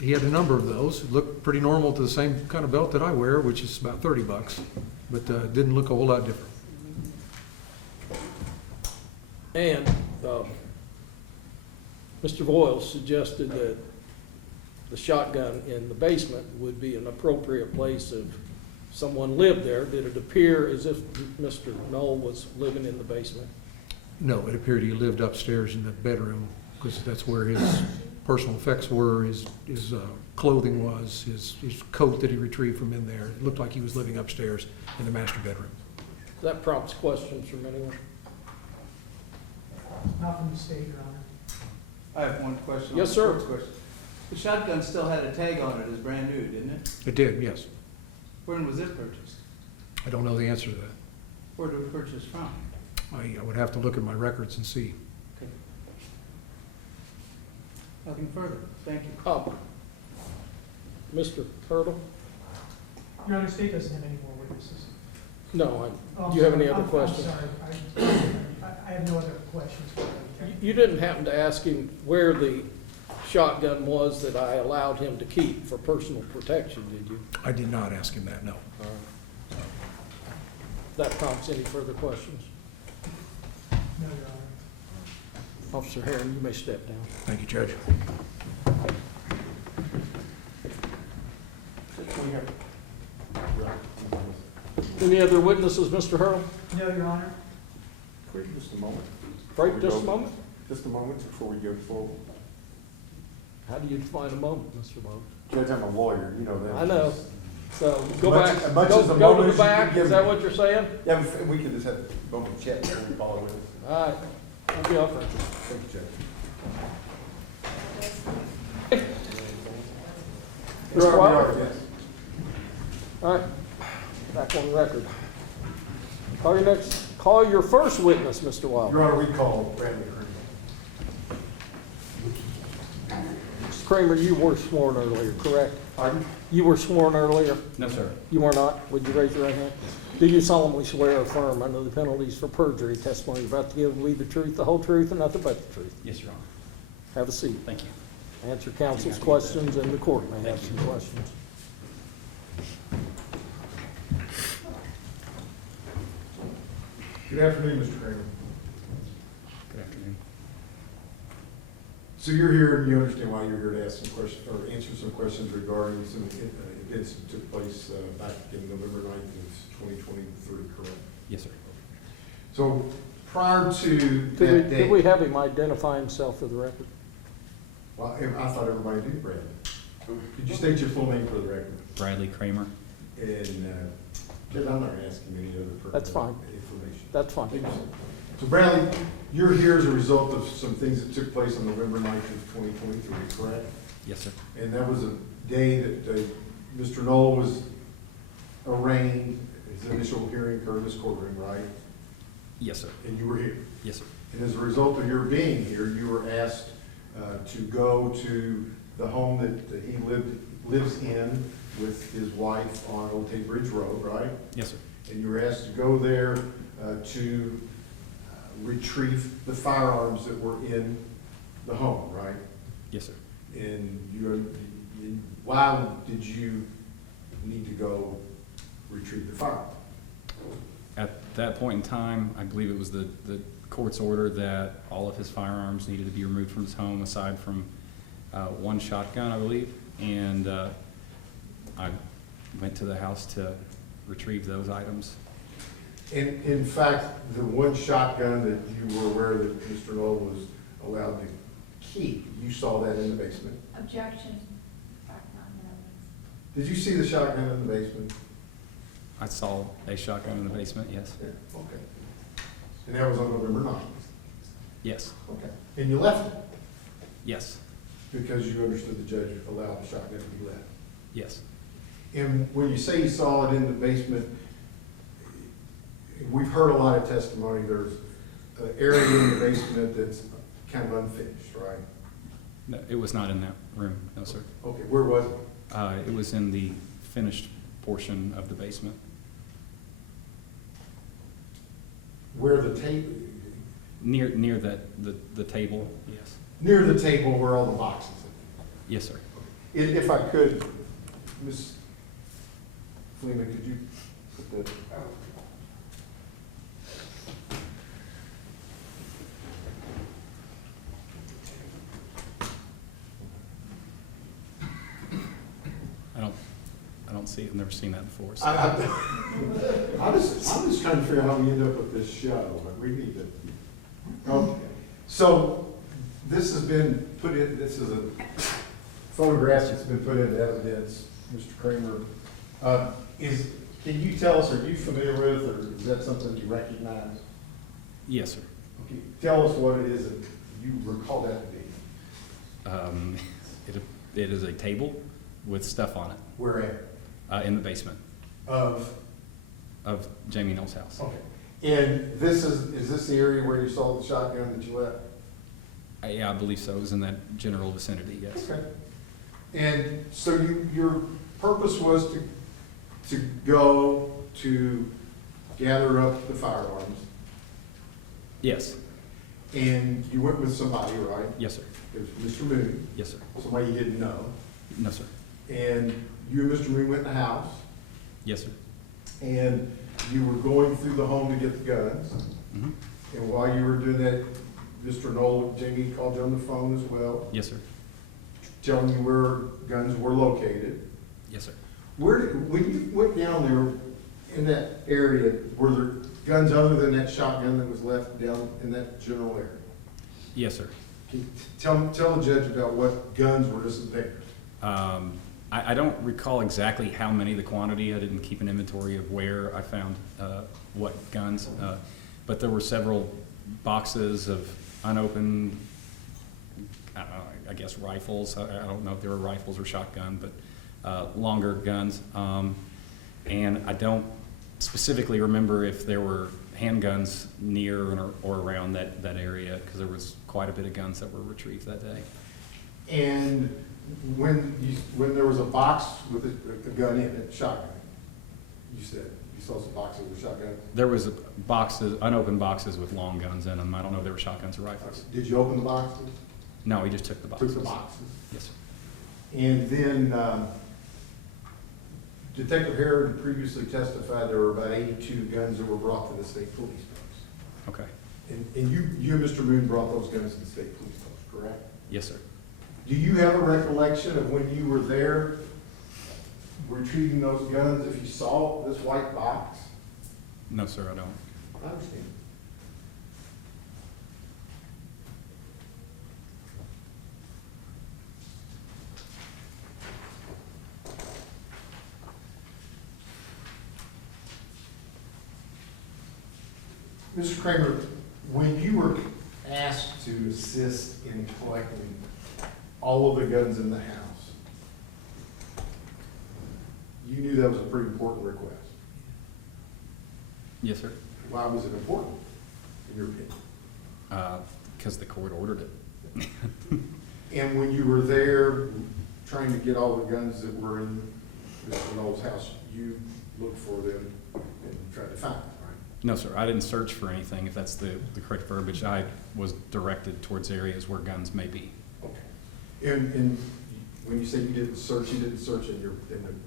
He had a number of those. It looked pretty normal to the same kind of belt that I wear, which is about $30, but didn't look a whole lot different. And Mr. Boyle suggested that the shotgun in the basement would be an appropriate place if someone lived there. Did it appear as if Mr. Noel was living in the basement? No, it appeared he lived upstairs in the bedroom, because that's where his personal effects were, his clothing was, his coat that he retrieved from in there. It looked like he was living upstairs in the master bedroom. That prompts questions from anyone. Not from the state, Your Honor. I have one question. Yes, sir. First question. The shotgun still had a tag on it as brand new, didn't it? It did, yes. When was it purchased? I don't know the answer to that. Where did it purchase from? I would have to look at my records and see. Okay. Nothing further. Thank you. Mr. Hurdle? Your Honor, state doesn't have any more witnesses. No, Oh, do you have any I'm other sorry. questions? I'm sorry. I have no other questions for you. You didn't happen to ask him where the shotgun was that I allowed him to keep for personal protection, did you? I did not ask him that, no. If that prompts any further questions. No, Your Honor. Officer Haron, you may step down. Thank you, Judge. Any other witnesses, Mr. Hurdle? No, Your Honor. Wait just a moment. Right, just a moment. Just a moment before we go forward. How do you define a moment, Mr. Moe? Judge, I'm a lawyer, you know that. I know. So go Much- back, much go as the to moment the you can back, give is me. that what you're saying? Yeah, we can just have a moment of chat before we follow with it. All right, thank you, officer. Thank you, Judge. Mr. We are, Wilder? yes. All right, back on record. Call your first witness, Mr. Wilder. Your Honor, we call Bradley Kramer. Mr. Kramer, you were sworn earlier, correct? Pardon? You were sworn earlier? No, sir. You were not? Would you raise your right hand? Do you solemnly swear or affirm under the penalties for perjury testimony you're about to give will be the truth, the whole truth, and nothing but the truth? Yes, Your Honor. Have a seat. Thank you. Answer counsel's questions, and the court may have some questions. Good afternoon, Mr. Kramer. Good afternoon. So you're here and you understand why you're here to ask some questions, or answer some questions regarding some events that took place back in November 9th of 2023, correct? Yes, sir. So prior to that date. Could we have him identify himself for the record? Well, I thought everybody did, Bradley. Could you state your full name for the record? Bradley Kramer. And, Judge, I'm not asking any other That's fine. information. That's fine. Thank you, sir. So Bradley, you're here as a result of some things that took place on November 9th of 2023, correct? Yes, sir. And that was a day that Mr. Noel was arraigned, his initial hearing occurred in this courtroom, right? Yes, sir. And you were here. Yes, sir. And as a result of your being here, you were asked to go to the home that he lives in with his wife on Old Tate Bridge Road, right? Yes, sir. And you were asked to go there to retrieve the firearms that were in the home, right? Yes, sir. And why did you need to go retrieve the firearms? At that point in time, I believe it was the court's order that all of his firearms needed to be removed from his home aside from one shotgun, I believe. And I went to the house to retrieve those items. In fact, the one shotgun that you were aware that Mr. Noel was allowed to keep, you saw that in the basement. Objection. Fact not known. Did you see the shotgun in the basement? I saw a shotgun in the basement, yes. Yeah, okay. And that was on November 9th? Yes, Okay. And you left it yes, because you understood the judge allowed the shotgun to be left? yes. And when you say you saw it in the basement, we've heard a lot of testimony, there's an area in the basement that's kind of unfinished, right? No, it was not in that room, no, sir. Okay, where was it? It was in the finished portion of the basement. Where the table, Near the table, yes. near the table where all the boxes are. Yes, sir. If I could, Ms. Fleeman, could you put that out? I don't see it, I've never seen that before. So. I'm just trying to figure out how we end up with this show, but we need to. Okay. So this has been put in, this is a photograph that's been put into evidence, Mr. Kramer. Can you tell us, are you familiar with, or is that something you recognize? Yes, sir. Okay, tell us what it is that you recall that to be. It is a table with stuff on it. Where at? In the basement Of? Jamey Noel's house. Okay. And this is this the area where you saw the shotgun that you left? Yeah, I believe so. It was in that general vicinity, yes. Okay. And so your purpose was to go to gather up the firearms, Yes. and you went with somebody, right? Yes, sir. It was Mr. Moon, Yes, sir. somebody you didn't know, No, sir. and you and Mr. Moon went in the house, Yes, sir. and you were going through the home to get the guns, Mm-hmm. and while you were doing that, Mr. Noel, Jamey called you on the phone as well, Yes, sir. telling you where guns were located. Yes, sir. When you went down there in that area, were there guns other than that shotgun that was left down in that general area? Yes, sir. Can you tell the judge about what guns were just there? I don't recall exactly how many, the quantity. I didn't keep an inventory of where I found what guns, but there were several boxes of unopened, I don't know, I guess rifles. I don't know if they were rifles or shotgun, but longer guns. And I don't specifically remember if there were handguns near or around that area, because there was quite a bit of guns that were retrieved that day. And when there was a box with a gun in it, shotgun, you said you saw some boxes with shotguns? There was boxes, unopened boxes with long guns in them. I don't know if they were shotguns or rifles. Did you open the boxes? No, he just took the boxes. Took the boxes? Yes, sir. And then Detective Haron previously testified there were about 82 guns that were brought to the state police post. Okay. And you and Mr. Moon brought those guns to the state police post, correct? Yes, sir. Do you have a recollection of when you were there retrieving those guns, if you saw this white box? No, sir, I don't. I understand. Mr. Kramer, when you were asked to assist in collecting all of the guns in the house, you knew that was a pretty important request. Yes, sir. Why was it important, in your opinion? Because the court ordered it. And when you were there trying to get all the guns that were in Mr. Noel's house, you looked for them and tried to find them, right? No, sir, I didn't search for anything, if that's the correct verbiage. I was directed towards areas where guns may be. Okay. And when you say you didn't search in the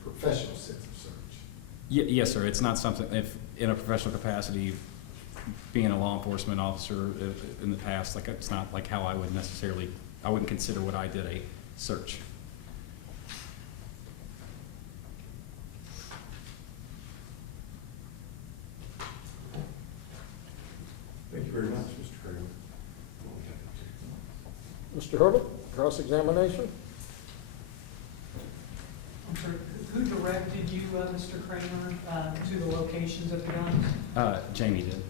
professional sense of search? Yes, sir, it's not something, if in a professional capacity, being a law enforcement officer in the past, like it's not like how I would necessarily, I wouldn't consider what I did a search. Mr. Hurdle, cross-examination? I'm sorry, who directed you, Mr. Kramer, to the locations of the guns? Jamey did.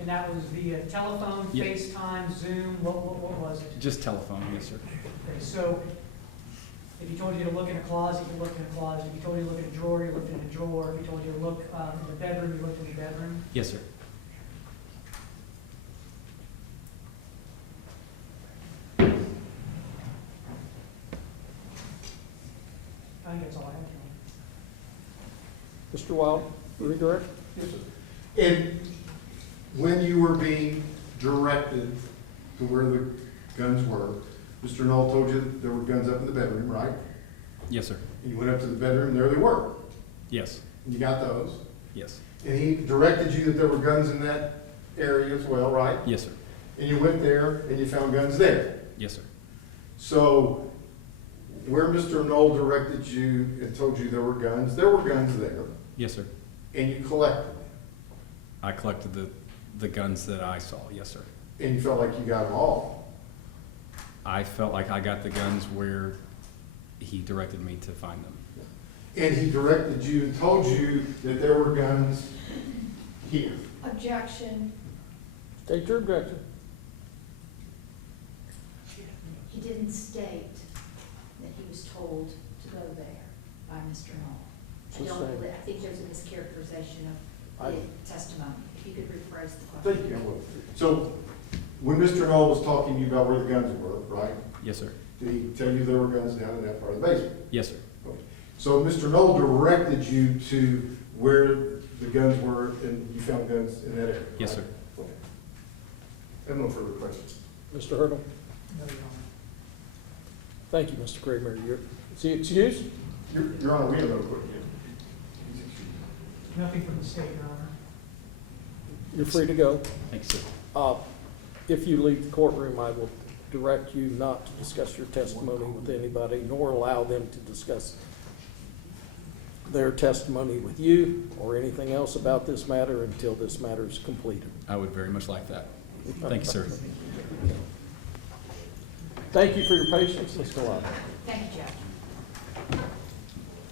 And that was via telephone, Yeah. FaceTime, Zoom, what was it? Just telephone, yes, sir. Okay, so if he told you to look in a closet, you looked in a closet. If he told you to look in a drawer, you looked in a drawer. If he told you to look in the bedroom, you looked in the bedroom. Yes, sir. I think that's all I have. Mr. Wild, redirect? Yes, sir. And when you were being directed to where the guns were, Mr. Noel told you that there were guns up in the bedroom, right? Yes, sir. And you went up to the bedroom, and there they were. Yes. And you got those. Yes. And he directed you that there were guns in that area as well, right? Yes, sir. And you went there, and you found guns there. Yes, sir. So where Mr. Noel directed you and told you there were guns there, Yes, sir. and you collected them. I collected the guns that I saw. Yes, sir. And you felt like you got them all. I felt like I got the guns where he directed me to find them. And he directed you and told you that there were guns here. Objection. State your objection. He didn't state that he was told to go there by Mr. Noel. Sustained. I think there's a mischaracterization of the testimony. If you could rephrase the question. Thank you. I will. So when Mr. Noel was talking to you about where the guns were, right? Yes, sir. Did he tell you there were guns down in that part of the basement? Yes, sir. Okay. So Mr. Noel directed you to where the guns were, and you found guns in that area? Yes, right? sir. Okay. I have no further questions. Mr. Hurdle? No, Your Honor. Thank you, Mr. Kramer. Is he excused? Your Honor, we have no questions. Nothing from the state, Your Honor. You're free to go. Thanks, sir. If you leave the courtroom, I will direct you not to discuss your testimony with anybody, nor allow them to discuss their testimony with you or anything else about this matter until this matter is completed. I would very much like that. Thank you, sir. Thank you for your patience, Mr. Lott. Thank you, Judge.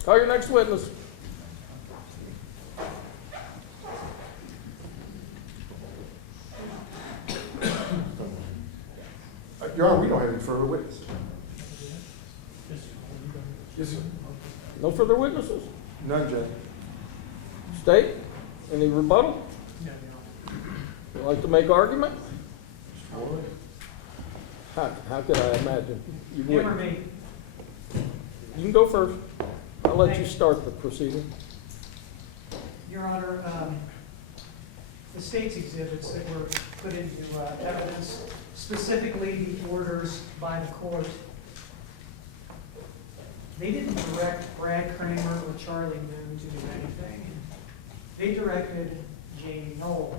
Call your next witness. Your Honor, we don't have any further witnesses. Yes, sir. No further witnesses? None, Judge. State, any rebuttal? No, Your Honor. Would like to make argument? How could I imagine you Him or wouldn't? me? You can go first. I'll let you start the proceeding. Your Honor, the state's exhibits that were put into evidence, specifically the orders by the court, they didn't direct Brad Kramer or Charlie Moon to do anything. They directed Jamey Noel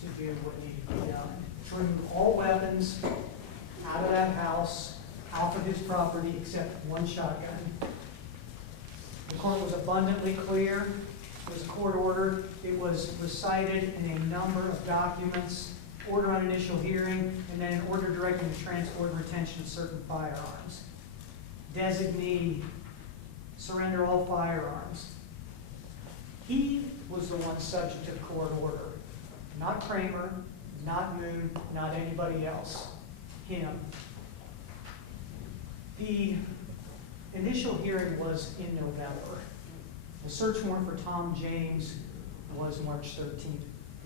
to do what needed to be done, to remove all weapons out of that house, off of his property, except one shotgun. The court was abundantly clear. It was a court order. It was recited in a number of documents, order on initial hearing, and then an order directing the transport and retention of certain firearms. Designee, surrender all firearms. He was the one subject to the court order, not Kramer, not Moon, not anybody else, him. The initial hearing was in November. The search warrant for Tom James was March 13th.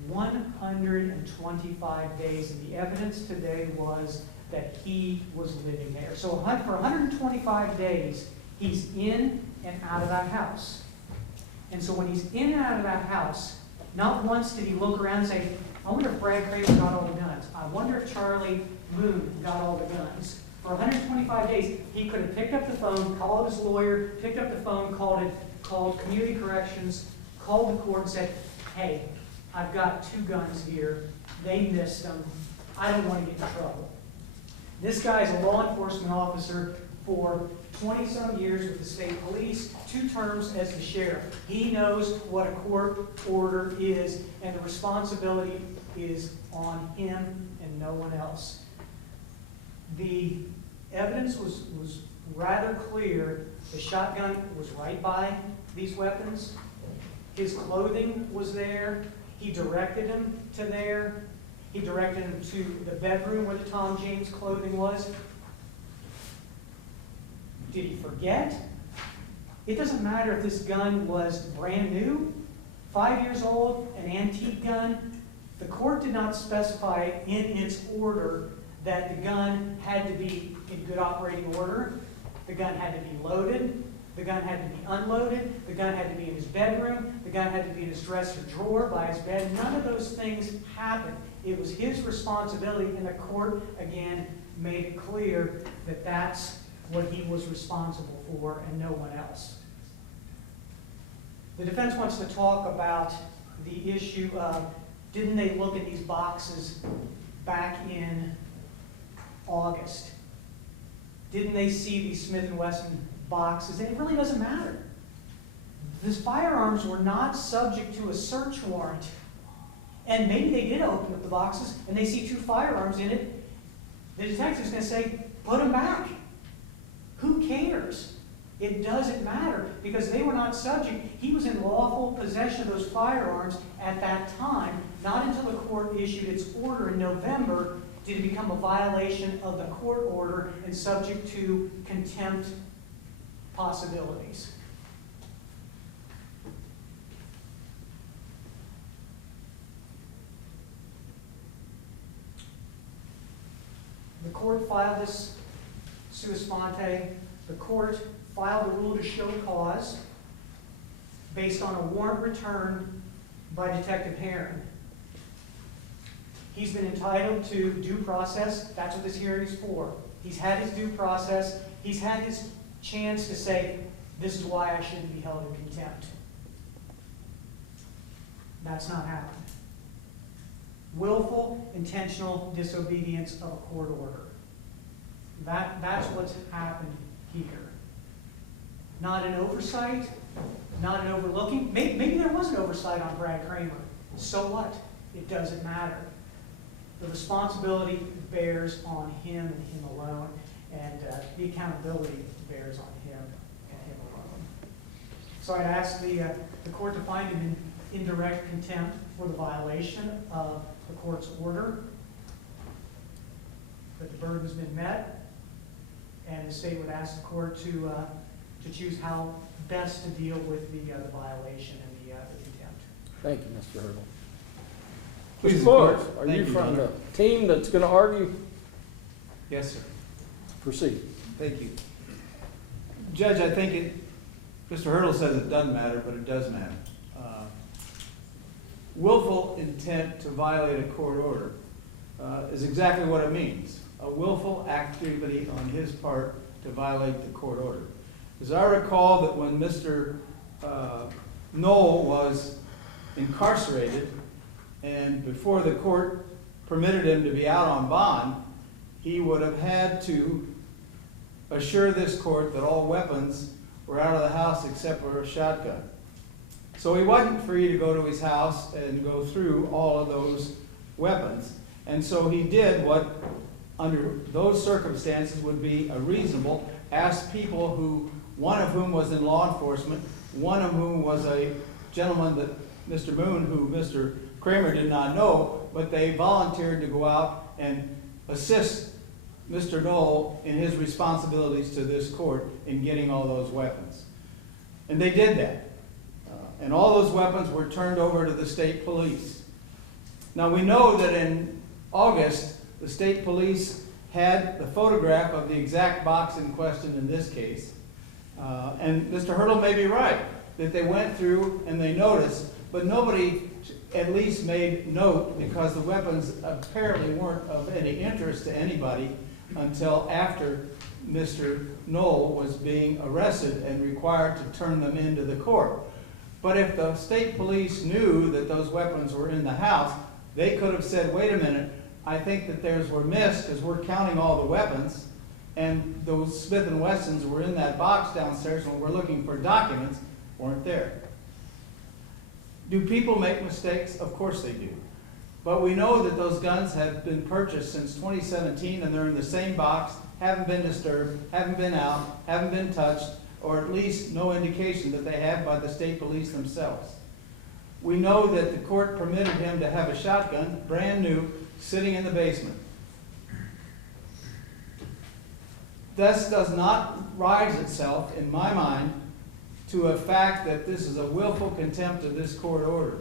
125 days, and the evidence today was that he was living there. So for 125 days, he's in and out of that house. And so when he's in and out of that house, not once did he look around and say, I wonder if Brad Kramer got all the guns. I wonder if Charlie Moon got all the guns. For 125 days, he could have picked up the phone, called his lawyer, picked up the phone, called community corrections, called the court and said, hey, I've got 2 guns here. They missed them. I don't want to get in trouble. This guy's a law enforcement officer for 20-some years with the state police, 2 terms as the sheriff. He knows what a court order is, and the responsibility is on him and no one else. The evidence was rather clear. The shotgun was right by these weapons. His clothing was there. He directed him to there. He directed him to the bedroom where the Tom James clothing was. Did he forget? It doesn't matter if this gun was brand new, 5 years old, an antique gun. The court did not specify in its order that the gun had to be in good operating order. The gun had to be loaded. The gun had to be unloaded. The gun had to be in his bedroom. The gun had to be in his dresser drawer by his bed. None of those things happened. It was his responsibility, and the court, again, made it clear that that's what he was responsible for and no one else. The defense wants to talk about the issue of, didn't they look at these boxes back in August? Didn't they see these Smith & Wesson boxes? And it really doesn't matter. These firearms were not subject to a search warrant. And maybe they did open up the boxes and they see 2 firearms in it. The detective's going to say, put them back. Who cares? It doesn't matter because they were not subject. He was in lawful possession of those firearms at that time. Not until the court issued its order in November did it become a violation of the court order and subject to contempt possibilities. The court filed this sua sponte. The court filed a rule to show cause based on a warrant returned by Detective Haron. He's been entitled to due process. That's what this hearing is for. He's had his due process. He's had his chance to say, this is why I shouldn't be held in contempt. That's not happened. Willful, intentional disobedience of a court order. That's what's happened here. Not an oversight, not an overlooking. Maybe there was an oversight on Brad Kramer. So what? It doesn't matter. The responsibility bears on him and him alone, and the accountability bears on him and him alone. So I'd ask the court to find him in indirect contempt for the violation of the court's order, that the burden's been met, and the state would ask the court to choose how best to deal with the violation and the contempt. Thank you, Mr. Hurdle. Please, Mr. Flores, Court. are Thank you you, from Your the Honor. team that's going to argue? Yes, sir. Proceed. Thank you. Judge, I think Mr. Hurdle says it doesn't matter, but it does matter. Willful intent to violate a court order is exactly what it means. A willful activity on his part to violate the court order. As I recall that when Mr. Noel was incarcerated and before the court permitted him to be out on bond, he would have had to assure this court that all weapons were out of the house except for a shotgun. So he wasn't free to go to his house and go through all of those weapons. And so he did what, under those circumstances, would be a reasonable, ask people who, one of whom was in law enforcement, one of whom was a gentleman that Mr. Moon, who Mr. Kramer did not know, but they volunteered to go out and assist Mr. Noel in his responsibilities to this court in getting all those weapons. And they did that. And all those weapons were turned over to the state police. Now we know that in August, the state police had the photograph of the exact box in question in this case. And Mr. Hurdle may be right, that they went through and they noticed, but nobody at least made note because the weapons apparently weren't of any interest to anybody until after Mr. Noel was being arrested and required to turn them into the court. But if the state police knew that those weapons were in the house, they could have said, wait a minute, I think that theirs were missed because we're counting all the weapons, and those Smith & Wessons were in that box downstairs when we're looking for documents, weren't there. Do people make mistakes? Of course they do. But we know that those guns have been purchased since 2017, and they're in the same box, haven't been disturbed, haven't been out, haven't been touched, or at least no indication that they have by the state police themselves. We know that the court permitted him to have a shotgun, brand new, sitting in the basement. This does not rise itself, in my mind, to a fact that this is a willful contempt of this court order.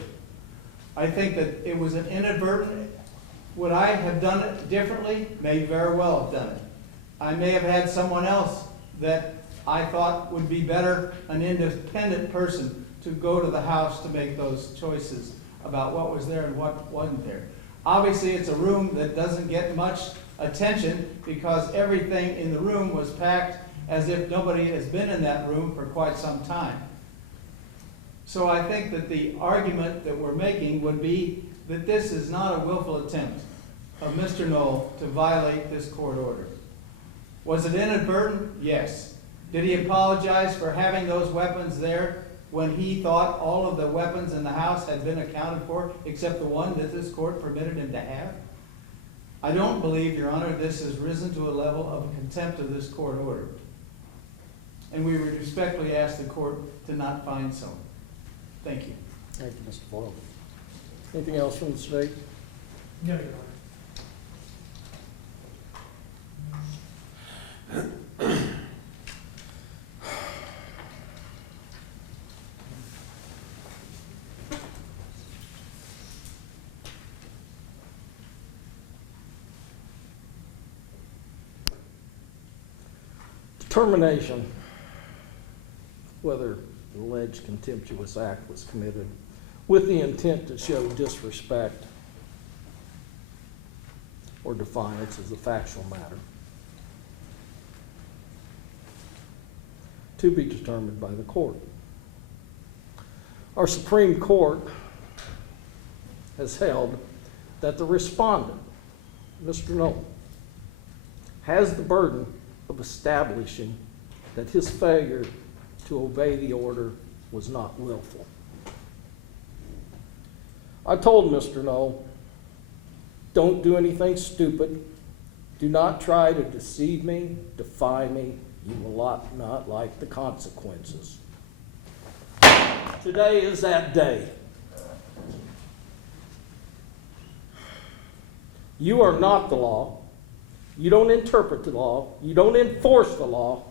I think that it was an inadvertent. Would I have done it differently? May very well have done it. I may have had someone else that I thought would be better, an independent person, to go to the house to make those choices about what was there and what wasn't there. Obviously, it's a room that doesn't get much attention because everything in the room was packed as if nobody has been in that room for quite some time. So I think that the argument that we're making would be that this is not a willful attempt of Mr. Noel to violate this court order. Was it inadvertent? Yes. Did he apologize for having those weapons there when he thought all of the weapons in the house had been accounted for except the one that this court permitted him to have? I don't believe, Your Honor, this has risen to a level of contempt of this court order. And we would respectfully ask the court to not find so. Thank you. Thank you, Mr. Boyle. Anything else from the state? No, Your Honor. Determination whether the alleged contemptuous act was committed with the intent to show disrespect or defiance is a factual matter to be determined by the court. Our Supreme Court has held that the respondent, Mr. Noel, has the burden of establishing that his failure to obey the order was not willful. I told Mr. Noel, don't do anything stupid. Do not try to deceive me, defy me. You will not like the consequences. Today is that day. You are not the law. You don't interpret the law. You don't enforce the law.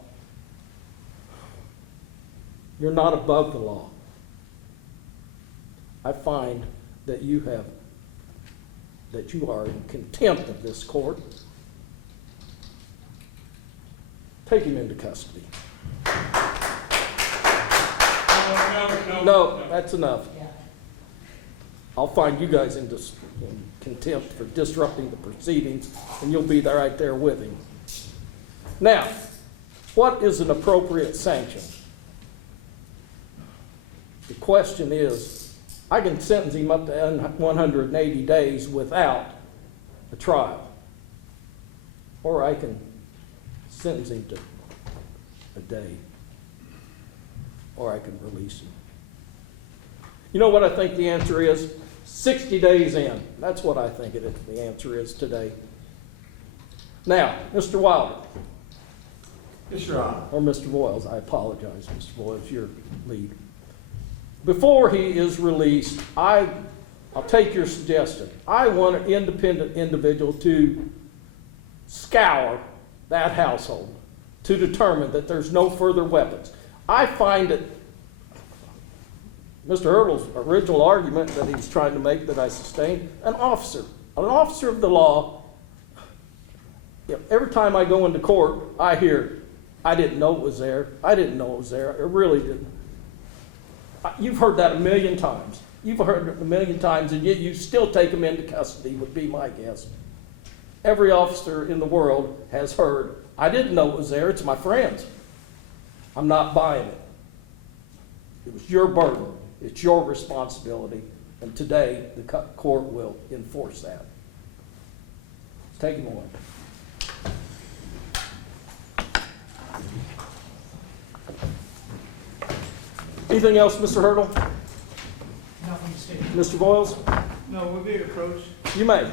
You're not above the law. I find that you are in contempt of this court. Take him into custody. No, that's enough. I'll find you guys in contempt for disrupting the proceedings, and you'll be there right there with him. Now, what is an appropriate sanction? The question is, I can sentence him up to 180 days without a trial, or I can sentence him to a day, or I can release him. You know what I think the answer is? 60 days in. That's what I think the answer is today. Now, Mr. Wilder. Yes, Your Honor. Or Mr. Boyles, I apologize, Mr. Boyles, your lead. Before he is released, I'll take your suggestion. I want an independent individual to scour that household to determine that there's no further weapons. I find it Mr. Hurdle's original argument that he was trying to make that I sustained, an officer of the law, every time I go into court, I hear, I didn't know it was there. I didn't know it was there. I really didn't. You've heard that a million times. You've heard it a million times, and yet you still take them into custody, would be my guess. Every officer in the world has heard, I didn't know it was there. It's my friend's. I'm not buying it. It was your burden. It's your responsibility. And today, the court will enforce that. Take him away. Anything else, Mr. Hurdle? Nothing to state. Mr. Boyles? No, we'll be approached. You may.